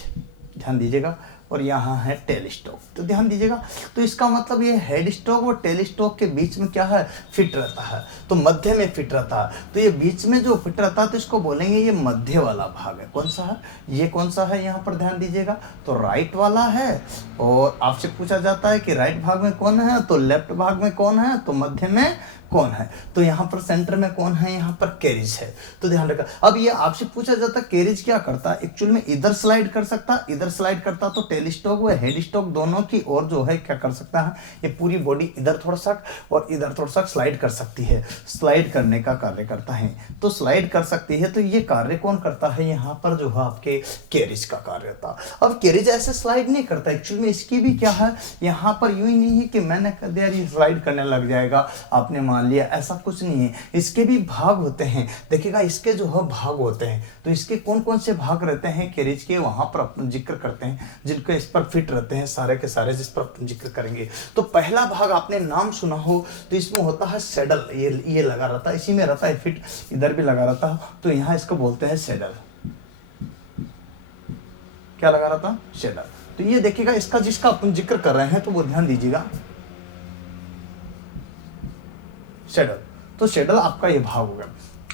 ध्यान दीजिएगा, और यहाँ है टेल स्टॉक, तो ध्यान दीजिएगा। तो इसका मतलब ये हेड स्टॉक और टेल स्टॉक के बीच में क्या है फिट रहता है, तो मध्य में फिट रहता है। तो ये बीच में जो फिट रहता है तो इसको बोलेंगे ये मध्य वाला भाग है। कौन सा है ये, कौन सा है, यहाँ पर ध्यान दीजिएगा, तो राइट वाला है। और आपसे पूछा जाता है कि राइट भाग में कौन है, तो लेफ्ट भाग में कौन है, तो मध्य में कौन है, तो यहाँ पर सेंटर में कौन है, यहाँ पर कैरिज है। तो ध्यान रखा। अब ये आपसे पूछा जाता है कैरिज क्या करता है, एक्चुअल में इधर स्लाइड कर सकता, इधर स्लाइड करता, तो टेल स्टॉक व हेड स्टॉक दोनों की ओर जो है क्या कर सकता है, ये पूरी बॉडी इधर थोड़ा सा और इधर थोड़ा सा स्लाइड कर सकती है, स्लाइड करने का कार्य करता है। तो स्लाइड कर सकती है, तो ये कार्य कौन करता है, यहाँ पर जो है आपके कैरिज का कार्य था। अब कैरिज ऐसे स्लाइड नहीं करता, एक्चुअल में इसकी भी क्या है, यहाँ पर यूं ही नहीं है कि मैंने कर दिया ये स्लाइड करने लग जाएगा आपने मान लिया, ऐसा कुछ नहीं है। इसके भी भाग होते हैं, देखिएगा इसके जो है भाग होते हैं। तो इसके कौन कौन से भाग रहते हैं कैरिज के, वहां पर अपन जिक्र करते हैं, जिनको इस पर फिट रहते हैं सारे के सारे, जिस पर अपन जिक्र करेंगे। तो पहला भाग आपने नाम सुना हो, तो इसमें होता है सैडल, ये लगा रहता है, इसी में रहता है फिट, इधर भी लगा रहता है, तो यहाँ इसको बोलते हैं सैडल। क्या लगा रहता, सैडल। तो ये देखिएगा इसका जिसका अपन जिक्र कर रहे हैं, तो वो ध्यान दीजिएगा, शेडल। तो शेडल आपका ये भाग हो गया।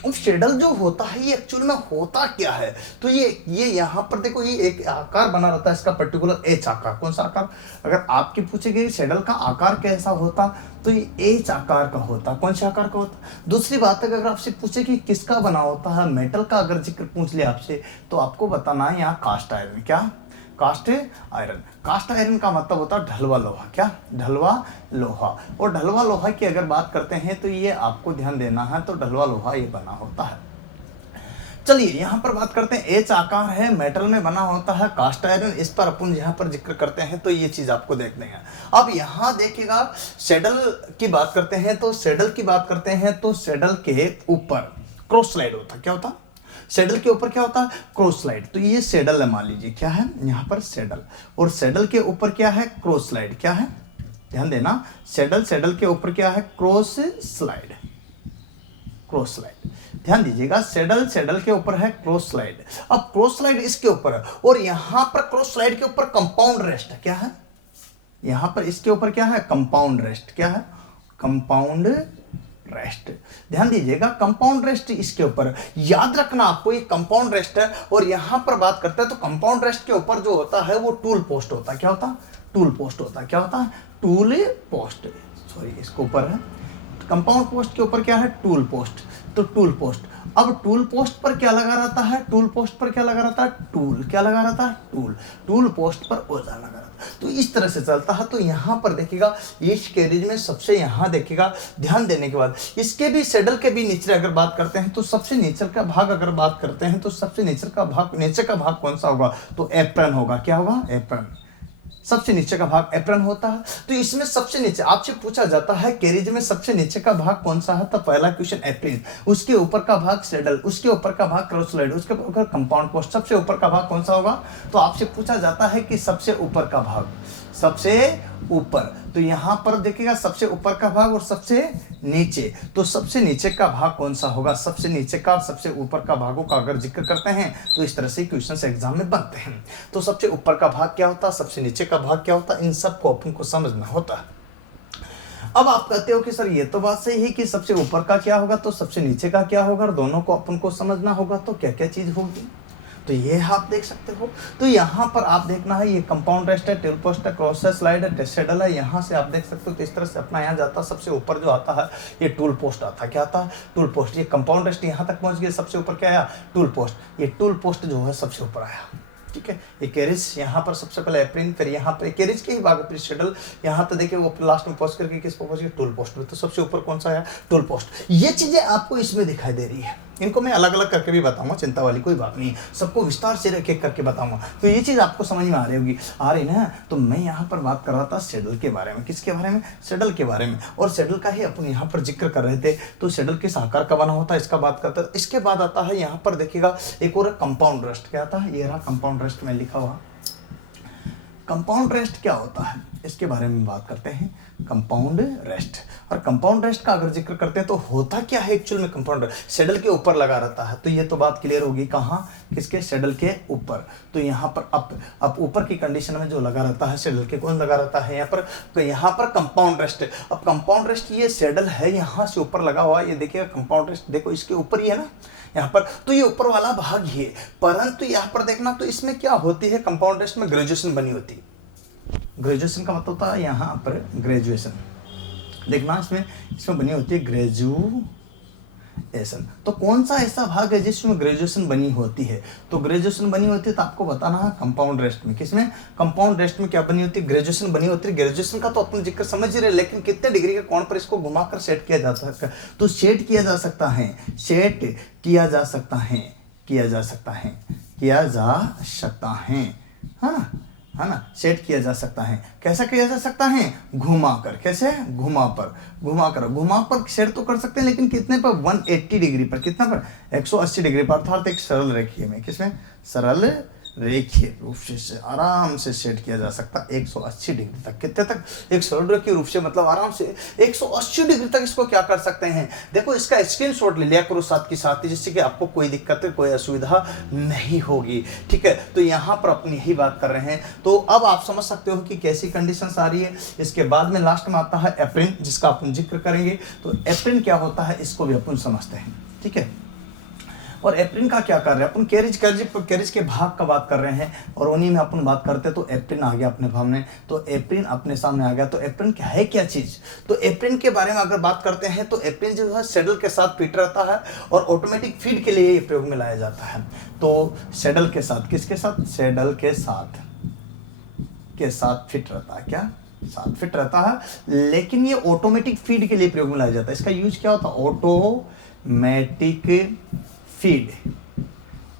अब शेडल जो होता है ये एक्चुअल में होता क्या है, तो ये यहाँ पर देखो, ये एक आकार बना रहता है इसका पर्टिकुलर एच आकार। कौन सा आकार, अगर आपके पूछेंगे शेडल का आकार कैसा होता, तो ये एच आकार का होता। कौन से आकार का होता। दूसरी बात है, अगर आपसे पूछे कि किसका बना होता है, मेटल का अगर जिक्र पूछ लिया आपसे, तो आपको बताना है यहाँ कास्ट आयरन। क्या, कास्ट आयरन। कास्ट आयरन का मतलब होता है ढलवा लोहा। क्या, ढलवा लोहा। और ढलवा लोहा की अगर बात करते हैं तो ये आपको ध्यान देना है, तो ढलवा लोहा ये बना होता है। चलिए यहाँ पर बात करते हैं, एच आकार है, मेटल में बना होता है, कास्ट आयरन, इस पर अपन यहाँ पर जिक्र करते हैं, तो ये चीज आपको देखने हैं। अब यहाँ देखिएगा सैडल की बात करते हैं, तो सैडल की बात करते हैं, तो सैडल के ऊपर क्रॉस स्लाइड होता। क्या होता, सैडल के ऊपर क्या होता है, क्रॉस स्लाइड। तो ये सैडल है, मान लीजिए क्या है यहाँ पर सैडल, और सैडल के ऊपर क्या है, क्रॉस स्लाइड। क्या है, ध्यान देना, सैडल के ऊपर क्या है, क्रॉस स्लाइड, क्रॉस स्लाइड। ध्यान दीजिएगा, सैडल के ऊपर है क्रॉस स्लाइड। अब क्रॉस स्लाइड इसके ऊपर है, और यहां पर क्रॉस स्लाइड के ऊपर कंपाउंड रेस्ट है। क्या है, यहां पर इसके ऊपर क्या है, कंपाउंड रेस्ट। क्या है, कंपाउंड रेस्ट। ध्यान दीजिएगा, कंपाउंड रेस्ट इसके ऊपर, याद रखना आपको ये कंपाउंड रेस्ट है। और यहां पर बात करते हैं, तो कंपाउंड रेस्ट के ऊपर जो होता है वो टूल पोस्ट होता है। क्या होता है, टूल पोस्ट होता है। क्या होता है, टूल पोस्ट, सॉरी इसके ऊपर है, कंपाउंड पोस्ट के ऊपर क्या है, टूल पोस्ट। तो टूल पोस्ट, अब टूल पोस्ट पर क्या लगा रहता है, टूल पोस्ट पर क्या लगा रहता है, टूल। क्या लगा रहता है, टूल। टूल पोस्ट पर औजार लगा रहता है। तो इस तरह से चलता है। तो यहाँ पर देखिएगा, इस कैरिज में सबसे यहाँ देखिएगा, ध्यान देने के बाद इसके भी सैडल के भी नीचे अगर बात करते हैं, तो सबसे नीचे का भाग अगर बात करते हैं, तो सबसे नीचे का भाग कौन सा होगा, तो एप्रन होगा। क्या होगा, एप्रन। सबसे नीचे का भाग एप्रन होता है। तो इसमें सबसे नीचे आपसे पूछा जाता है कैरिज में सबसे नीचे का भाग कौन सा है, तो पहला क्वेश्चन एप्रन, उसके ऊपर का भाग सैडल, उसके ऊपर का भाग क्रॉस स्लाइड, उसके ऊपर कंपाउंड पोस्ट, सबसे ऊपर का भाग कौन सा होगा। तो आपसे पूछा जाता है कि सबसे ऊपर का भाग, सबसे ऊपर, तो यहां पर देखिएगा सबसे ऊपर का भाग और सबसे नीचे, तो सबसे नीचे का भाग कौन सा होगा, सबसे नीचे का सबसे ऊपर का भागों का अगर जिक्र करते हैं, तो इस तरह से क्वेश्चन एग्जाम में बनते हैं। तो सबसे ऊपर का भाग क्या होता है, सबसे नीचे का भाग क्या होता है, इन सबको अपन को समझना होता है। अब आप कहते हो कि सर ये तो बात सही है कि सबसे ऊपर का क्या होगा, तो सबसे नीचे का क्या होगा, और दोनों को अपन को समझना होगा, तो क्या क्या चीज होगी, तो ये आप देख सकते हो। तो यहाँ पर आप देखना है, ये कंपाउंड रेस्ट है, टूल पोस्ट है, क्रॉस स्लाइड है, सैडल है, यहाँ से आप देख सकते हो। तो इस तरह से अपना यहाँ जाता है, सबसे ऊपर जो आता है ये टूल पोस्ट आता है। क्या आता है, टूल पोस्ट। ये कंपाउंड रेस्ट यहाँ तक पहुँच गया, सबसे ऊपर क्या आया, टूल पोस्ट। ये टूल पोस्ट जो है सबसे ऊपर आया, ठीक है। ये कैरिज यहाँ पर सबसे पहले एप्रिन, फिर यहाँ पर कैरिज के ही भाग फिर शेडल, यहाँ तो देखिए वो लास्ट में पहुँच करके किस पहुँच गया, टूल पोस्ट में। तो सबसे ऊपर कौन सा आया, टूल पोस्ट। ये चीजें आपको इसमें दिखाई दे रही है। इनको मैं अलग अलग करके भी बताऊंगा, चिंता वाली कोई बात नहीं है, सबको विस्तार से एक एक करके बताऊंगा। तो ये चीज़ आपको समझ में आ रही होगी, आ रही ना। तो मैं यहाँ पर बात कर रहा था शेड्यूल के बारे में, किसके बारे में, शेड्यूल के बारे में, और शेड्यूल का ही अपन यहाँ पर जिक्र कर रहे थे। तो शेड्यूल किस आकार का बना होता है इसका बात करते हैं। इसके बाद आता है यहाँ पर देखिएगा एक और कंपाउंड रेस्ट, क्या आता है, ये रहा कंपाउंड रेस्ट में लिखा हुआ। कंपाउंड रेस्ट क्या होता है इसके बारे में बात करते हैं, कंपाउंड रेस्ट। और कंपाउंड रेस्ट का अगर जिक्र करते हैं तो होता क्या है एक्चुअल में, कंपाउंड रेस्ट शेड्यूल के ऊपर लगा रहता है। तो ये तो बात क्लियर होगी, कहाँ, किसके, शेड्यूल के ऊपर। तो यहाँ पर अब ऊपर की कंडीशन में जो लगा रहता है शेड्यूल के, कौन लगा रहता है यहाँ पर, तो यहाँ पर कंपाउंड रेस्ट। अब कंपाउंड रेस्ट ये शेड्यूल है यहाँ से ऊपर लगा हुआ है, ये देखिएगा कंपाउंड रेस्ट, देखो इसके ऊपर ही है ना यहाँ पर, तो ये ऊपर वाला भाग ही है। परंतु यहाँ पर देखना, तो इसमें क्या होती है, कंपाउंड रेस्ट में ग्रेजुएशन बनी होती है। ग्रेजुएशन का मतलब होता है यहाँ पर ग्रेजुएशन, देखना इसमें बनी होती है ग्रेजुएशन। तो कौन सा ऐसा भाग है जिसमें ग्रेजुएशन बनी होती है, तो ग्रेजुएशन बनी होती है तो आपको बताना है कंपाउंड रेस्ट में। किसमें, कंपाउंड रेस्ट में क्या बनी होती है, ग्रेजुएशन बनी होती है। ग्रेजुएशन का तो अपन जिक्र समझ ही रहे, लेकिन कितने डिग्री के कोण पर इसको घुमाकर सेट किया जा सकता है, तो सेट किया जा सकता है, सेट किया जा सकता है, किया जा सकता है, किया जा सकता है, हाँ है ना, सेट किया जा सकता है। कैसा किया जा सकता है, घुमाकर, कैसे, घुमाकर सेट तो कर सकते हैं, लेकिन कितने पर, 180 डिग्री पर, कितना पर, 180 डिग्री पर, अर्थात एक सरल रेखीय में, किसमें, सरल रेखीय रूप से आराम से सेट किया जा सकता है 180 डिग्री तक। कितने तक, एक सरल रेखीय रूप से, मतलब आराम से 180 डिग्री तक इसको क्या कर सकते हैं। देखो इसका स्क्रीनशॉट ले लिया करो साथ के साथ ही, जिससे कि आपको कोई दिक्कत, कोई असुविधा नहीं होगी, ठीक है। तो यहाँ पर अपनी यही बात कर रहे हैं। तो अब आप समझ सकते हो कि कैसी कंडीशंस आ रही है। इसके बाद में लास्ट में आता है एप्रिन, जिसका अपन जिक्र करेंगे। तो एप्रिन क्या होता है इसको भी अपन समझते हैं, ठीक है। और एप्रिन का क्या कर रहे हैं अपन, कैरिज के भाग का बात कर रहे हैं, और उन्हीं में अपन बात करते हैं। तो एप्रिन आ गया अपने सामने, तो एप्रिन अपने सामने आ गया। तो एप्रिन क्या है, क्या चीज, तो एप्रिन के बारे में अगर बात करते हैं तो एप्रिन जो है शेड्यूल के साथ फिट रहता है, और ऑटोमेटिक फीड के लिए ये प्रयोग में लाया जाता है। तो शेड्यूल के साथ, किसके साथ, शेड्यूल के साथ फिट रहता है, क्या साथ फिट रहता है, लेकिन ये ऑटोमेटिक फीड के लिए प्रयोग में लाया जाता है। इसका यूज क्या होता है, ऑटोमेटिक फीड,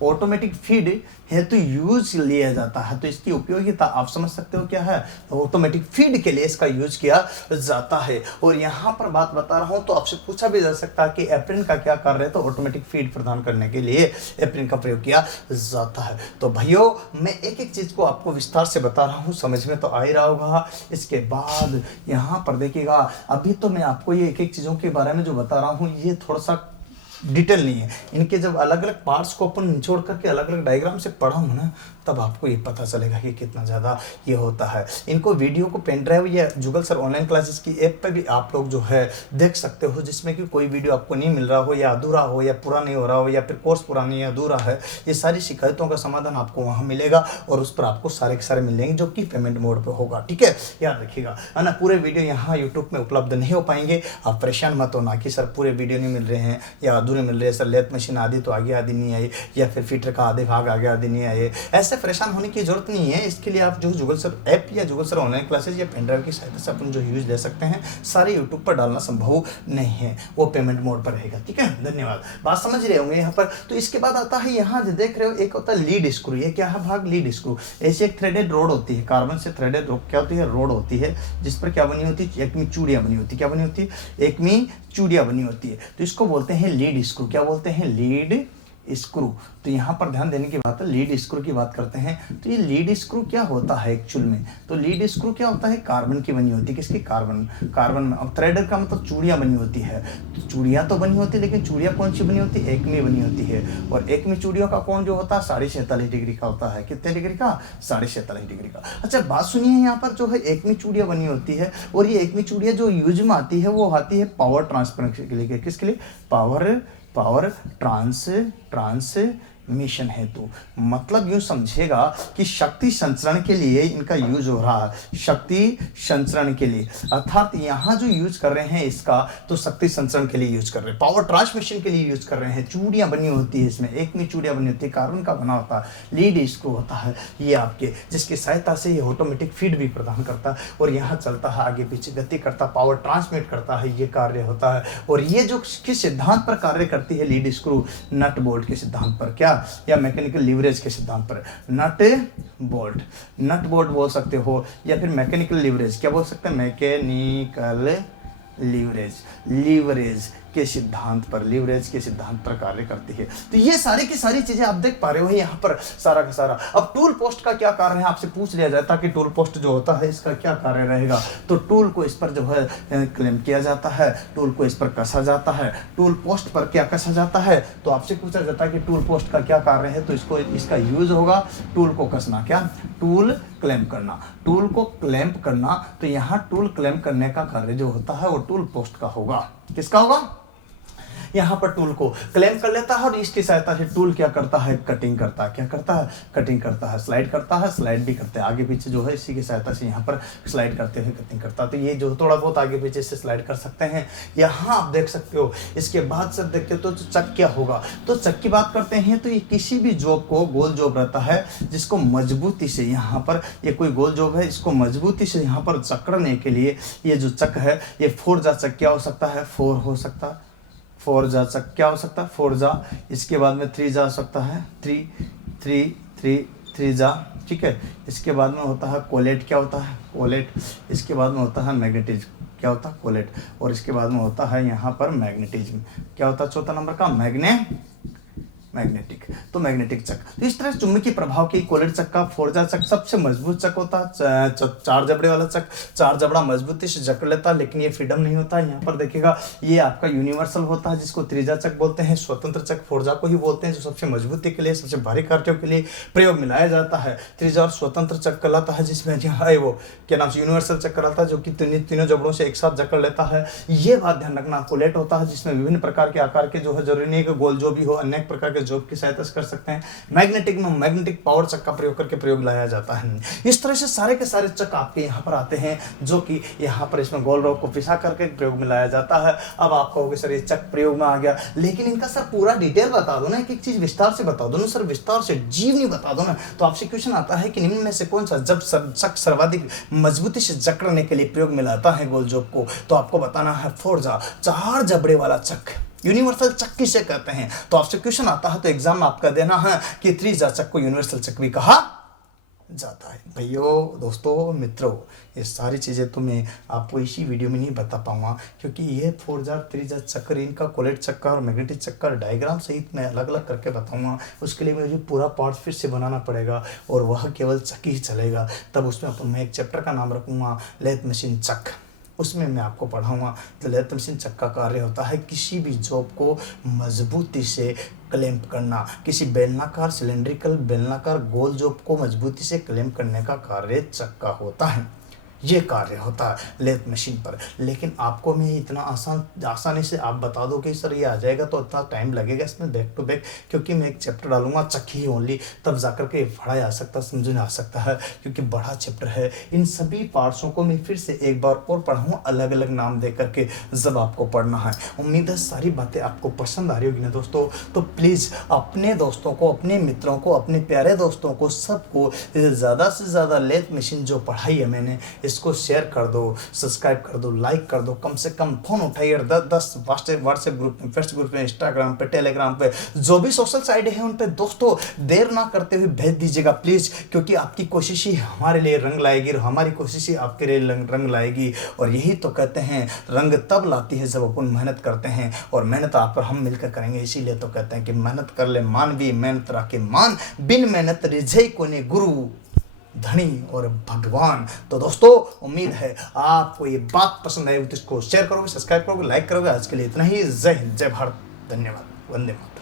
ऑटोमेटिक फीड है तो यूज लिया जाता है। तो इसकी उपयोगिता आप समझ सकते हो क्या है, ऑटोमेटिक फीड के लिए इसका यूज किया जाता है। और यहाँ पर बात बता रहा हूँ, तो आपसे पूछा भी जा सकता है कि एप्रिन का क्या कार्य है, तो ऑटोमेटिक फीड प्रदान करने के लिए एप्रिन का प्रयोग किया जाता है। तो भाइयों मैं एक एक चीज को आपको विस्तार से बता रहा हूँ, समझ में तो आ ही रहा होगा। इसके बाद यहाँ पर देखिएगा, अभी तो मैं आपको ये एक एक चीजों के बारे में जो बता रहा हूँ ये थोड़ा सा डिटेल नहीं है। इनके जब अलग अलग पार्ट्स को अपन निचोड़ करके अलग अलग डायग्राम से पढ़ाऊंगा ना, तब आपको ये पता चलेगा कि कितना ज़्यादा ये होता है। इनको वीडियो को पेन ड्राइव या जुगल सर ऑनलाइन क्लासेस की ऐप पे भी आप लोग जो है देख सकते हो, जिसमें कि कोई वीडियो आपको नहीं मिल रहा हो, या अधूरा हो, या पूरा नहीं हो रहा हो, या फिर कोर्स पूरा नहीं अधूरा है, ये सारी शिकायतों का समाधान आपको वहाँ मिलेगा, और उस पर आपको सारे के सारे मिल जाएंगे, जो कि पेमेंट मोड पर होगा, ठीक है। याद रखिएगा, है ना। पूरे वीडियो यहाँ यूट्यूब में उपलब्ध नहीं हो पाएंगे, आप परेशान मत होना कि सर पूरे वीडियो नहीं मिल रहे हैं या अधूरे मिल रहे हैं, सर लेथ मशीन आदि तो आगे आदि नहीं आई, या फिर फीटर का आधे भाग आगे आदि नहीं आए। ऐसे परेशान होने की जरूरत नहीं है। इसके लिए आप जो जुगल सर ऐप या जुगल सर ऑनलाइन क्लासेस या पेन ड्राइव की सहायता से अपन जो यूज ले सकते हैं, सारे यूट्यूब पर डालना संभव नहीं है, वो पेमेंट मोड पर रहेगा, ठीक है। धन्यवाद, बात समझ रहे होंगे यहाँ पर। तो इसके बाद आता है यहाँ जो देख रहे हो, एक होता है लीड स्क्रू। ये क्या है भाग, लीड स्क्रू। ऐसे एक थ्रेडेड रोड होती है, कार्बन से थ्रेडेड क्या होती है, रोड होती है, जिस पर क्या बनी होती है, एक में चूड़ियाँ बनी होती है। क्या बनी होती है, एक में चूड़ियाँ बनी होती है। तो इसको बोलते हैं लीड स्क्रू। क्या बोलते हैं, लीड स्क्रू। तो यहाँ पर ध्यान देने की बात है, लीड स्क्रू की बात करते हैं। तो ये लीड स्क्रू क्या होता है एक्चुअल में, तो लीड स्क्रू क्या होता है, कार्बन की बनी होती है। किसकी, कार्बन में। अब थ्रेडर का मतलब चूड़ियाँ बनी होती है, तो चूड़ियाँ तो बनी होती है, लेकिन चूड़ियाँ कौन सी बनी होती है, एक में बनी होती है। और एक में चूड़ियों का कोण जो होता है 46.5 डिग्री का होता है। कितने डिग्री का, 46.5 डिग्री का। अच्छा बात सुनिए, यहाँ पर जो है एक में चूड़ियाँ बनी होती है, और ये एक में चूड़ियाँ जो यूज में आती है वो आती है पावर ट्रांसफर के लिए। किसके लिए, पावर मिशन हेतु। मतलब यूँ समझेगा कि शक्ति संचरण के लिए इनका यूज हो रहा है, शक्ति संचरण के लिए, अर्थात यहाँ जो यूज कर रहे हैं इसका तो शक्ति संचरण के लिए यूज कर रहे हैं, पावर ट्रांसमिशन के लिए यूज कर रहे हैं। चूड़ियाँ बनी होती है इसमें, एक में चूड़ियाँ बनी होती है, कार्बन का बना होता है, लीड स्क्रू होता है ये आपके, जिसकी सहायता से ये ऑटोमेटिक फीड भी प्रदान करता है और यहाँ चलता है, आगे पीछे गति करता, पावर ट्रांसमिट करता है, ये कार्य होता है। और ये जो किस सिद्धांत पर कार्य करती है, लीड स्क्रू नट बोल्ट के सिद्धांत पर, क्या, या मैकेनिकल लीवरेज के सिद्धांत पर। नट बोल्ट बोल सकते हो या फिर मैकेनिकल लीवरेज, क्या बोल सकते हैं, मैकेनिकल लीवरेज के सिद्धांत पर, लीवरेज के सिद्धांत पर कार्य करती है। तो ये सारी की सारी चीजें आप देख पा रहे हो यहाँ पर सारा का सारा। अब टूल पोस्ट का क्या कार्य है आपसे पूछ लिया जाता है कि टूल पोस्ट जो होता है इसका क्या कार्य रहेगा, तो टूल को इस पर जो है क्लेम किया जाता है, टूल को इस पर कसा जाता है। टूल पोस्ट पर क्या कसा जाता है, तो आपसे पूछा जाता है कि टूल पोस्ट का क्या कार्य है, तो इसका यूज होगा टूल को कसना, क्या, टूल क्लेम करना, टूल को क्लैंप करना। तो यहाँ टूल क्लैंप करने का कार्य जो होता है वो टूल पोस्ट का होगा। किसका होगा, यहाँ पर टूल को क्लेम कर लेता है और इसकी सहायता से टूल क्या करता है, कटिंग करता है, क्या करता है, कटिंग करता है, स्लाइड करता है, स्लाइड भी करते हैं, आगे पीछे जो है इसी की सहायता से यहाँ पर स्लाइड करते हुए कटिंग करता है। तो ये जो थोड़ा बहुत आगे पीछे से स्लाइड कर सकते हैं, यहाँ आप देख सकते हो। इसके बाद से देखते हो तो चक क्या होगा, तो चक की बात करते हैं तो ये किसी भी जॉब को, गोल जॉब रहता है जिसको मजबूती से, यहाँ पर ये कोई गोल जॉब है, इसको मजबूती से यहाँ पर चकड़ने के लिए ये जो चक है ये फोरजा चक क्या हो सकता है, फोर हो सकता है, फोरजा चक क्या हो सकता है, फोरजा। इसके बाद में थ्री जा हो सकता है, थ्री जा, ठीक है। इसके बाद में होता है कोलेट, क्या होता है, कोलेट। इसके बाद में होता है मैग्नेटिज्म, क्या होता है, कोलेट। और इसके बाद में होता है यहाँ पर मैग्नेटिज्म, क्या होता है चौथा नंबर का, मैग्नेटिक। तो मैग्नेटिक चक, तो इस तरह चुंबकीय प्रभाव की कोलेट चक का फोरजा चक सबसे मजबूत चक होता है, चार जबड़े वाला चक, चार जबड़ा मजबूती से जकड़ लेता है, लेकिन ये फ्रीडम नहीं होता है। यहाँ पर देखिएगा ये आपका यूनिवर्सल होता है जिसको त्रिजा चक बोलते हैं, स्वतंत्र चक फोरजा को ही बोलते हैं, जो सबसे मजबूती के लिए, सबसे भारी कार्यों के लिए प्रयोग में लाया जाता है। त्रिजा और स्वतंत्र चक कहलाता है, जिसमें है वो क्या नाम से, यूनिवर्सल चक कहलाता है, जो कि तीनों जबड़ों से एक साथ जकड़ लेता है। ये बात ध्यान रखना। कोलेट होता है जिसमें विभिन्न प्रकार के आकार के जो है, जरूरी नहीं कि गोल जो भी हो, अनेक प्रकार के जॉब की सहायता से कर सकते हैं। मैग्नेटिक में मैग्नेटिक पावर चक का प्रयोग करके प्रयोग लाया जाता है। इस तरह से सारे के सारे चक आपके यहाँ पर आते हैं, जो कि यहाँ पर इसमें गोल रॉड को पिसा करके प्रयोग में लाया जाता है। अब आप कहोगे सर ये चक प्रयोग में आ गया, लेकिन इनका सर पूरा डिटेल बता दो ना, एक एक चीज विस्तार से बता दो ना सर, विस्तार से जीव नहीं बता दो ना। तो आपसे क्वेश्चन आता है कि निम्न में से कौन सा जब चक सर्वाधिक मजबूती से जकड़ने के लिए प्रयोग में लाता है गोल जॉब को, तो आपको बताना है फोरजा, चार जबड़े वाला चक, यूनिवर्सल चक किसे कहते हैं। तो आपसे क्वेश्चन आता है तो एग्जाम में आपका देना है कि त्रिजा चक को यूनिवर्सल चक भी कहा जाता है। भाइयों, दोस्तों, मित्रों, ये सारी चीज़ें तो मैं आपको इसी वीडियो में नहीं बता पाऊंगा, क्योंकि ये फोरजा, त्रिजा चक्र, इनका कोलेट चक्कर और मैग्नेटिक चक्कर डायग्राम सहित मैं अलग अलग करके बताऊंगा। उसके लिए मुझे पूरा पार्ट फिर से बनाना पड़ेगा और वह केवल चक ही चलेगा। तब उसमें मैं एक चैप्टर का नाम रखूँगा लेथ मशीन चक, उसमें मैं आपको पढ़ाऊंगा। तो लेथ मशीन चक का कार्य होता है किसी भी जॉब को मजबूती से क्लैंप करना, किसी बेलनाकार, सिलेंड्रिकल, बेलनाकार गोल जॉब को मजबूती से क्लैंप करने का कार्य चक का होता है। ये कार्य होता है लेथ मशीन पर। लेकिन आपको मैं इतना आसानी से आप बता दो कि सर ये आ जाएगा, तो इतना टाइम लगेगा इसमें बैक टू बैक, क्योंकि मैं एक चैप्टर डालूंगा चक ही ओनली, तब जाकर के पढ़ा आ सकता, समझ में आ सकता है, क्योंकि बड़ा चैप्टर है। इन सभी पार्ट्सों को मैं फिर से एक बार और पढ़ाऊँगा, अलग अलग नाम दे करके जब आपको पढ़ना है। उम्मीद है सारी बातें आपको पसंद आ रही होगी ना दोस्तों। तो प्लीज़ अपने दोस्तों को, अपने मित्रों को, अपने प्यारे दोस्तों को, सबको ज़्यादा से ज़्यादा लेथ मशीन जो पढ़ाई है मैंने, इसको शेयर कर दो, सब्सक्राइब कर दो, लाइक कर दो। कम से कम फोन उठाइए, 10 व्हाट्सएप ग्रुप में, फेसबुक ग्रुप में, इंस्टाग्राम पे, टेलीग्राम पे, जो भी सोशल साइट है उन पे दोस्तों देर ना करते हुए भेज दीजिएगा प्लीज़, क्योंकि आपकी कोशिश ही हमारे लिए रंग लाएगी और हमारी कोशिश ही आपके लिए रंग लाएगी। और यही तो कहते हैं रंग तब लाती है जब अपन मेहनत करते हैं, और मेहनत आप और हम मिलकर करेंगे। इसीलिए तो कहते हैं कि मेहनत कर ले मानवी, मेहनत राखे मान, बिन मेहनत रिझे कोने गुरु, धनी और भगवान। तो दोस्तों, उम्मीद है आपको ये बात पसंद आई, तो इसको शेयर करोगे, सब्सक्राइब करोगे, लाइक करोगे। आज के लिए इतना ही। जय हिंद, जय भारत, धन्यवाद, वंदे मातरम।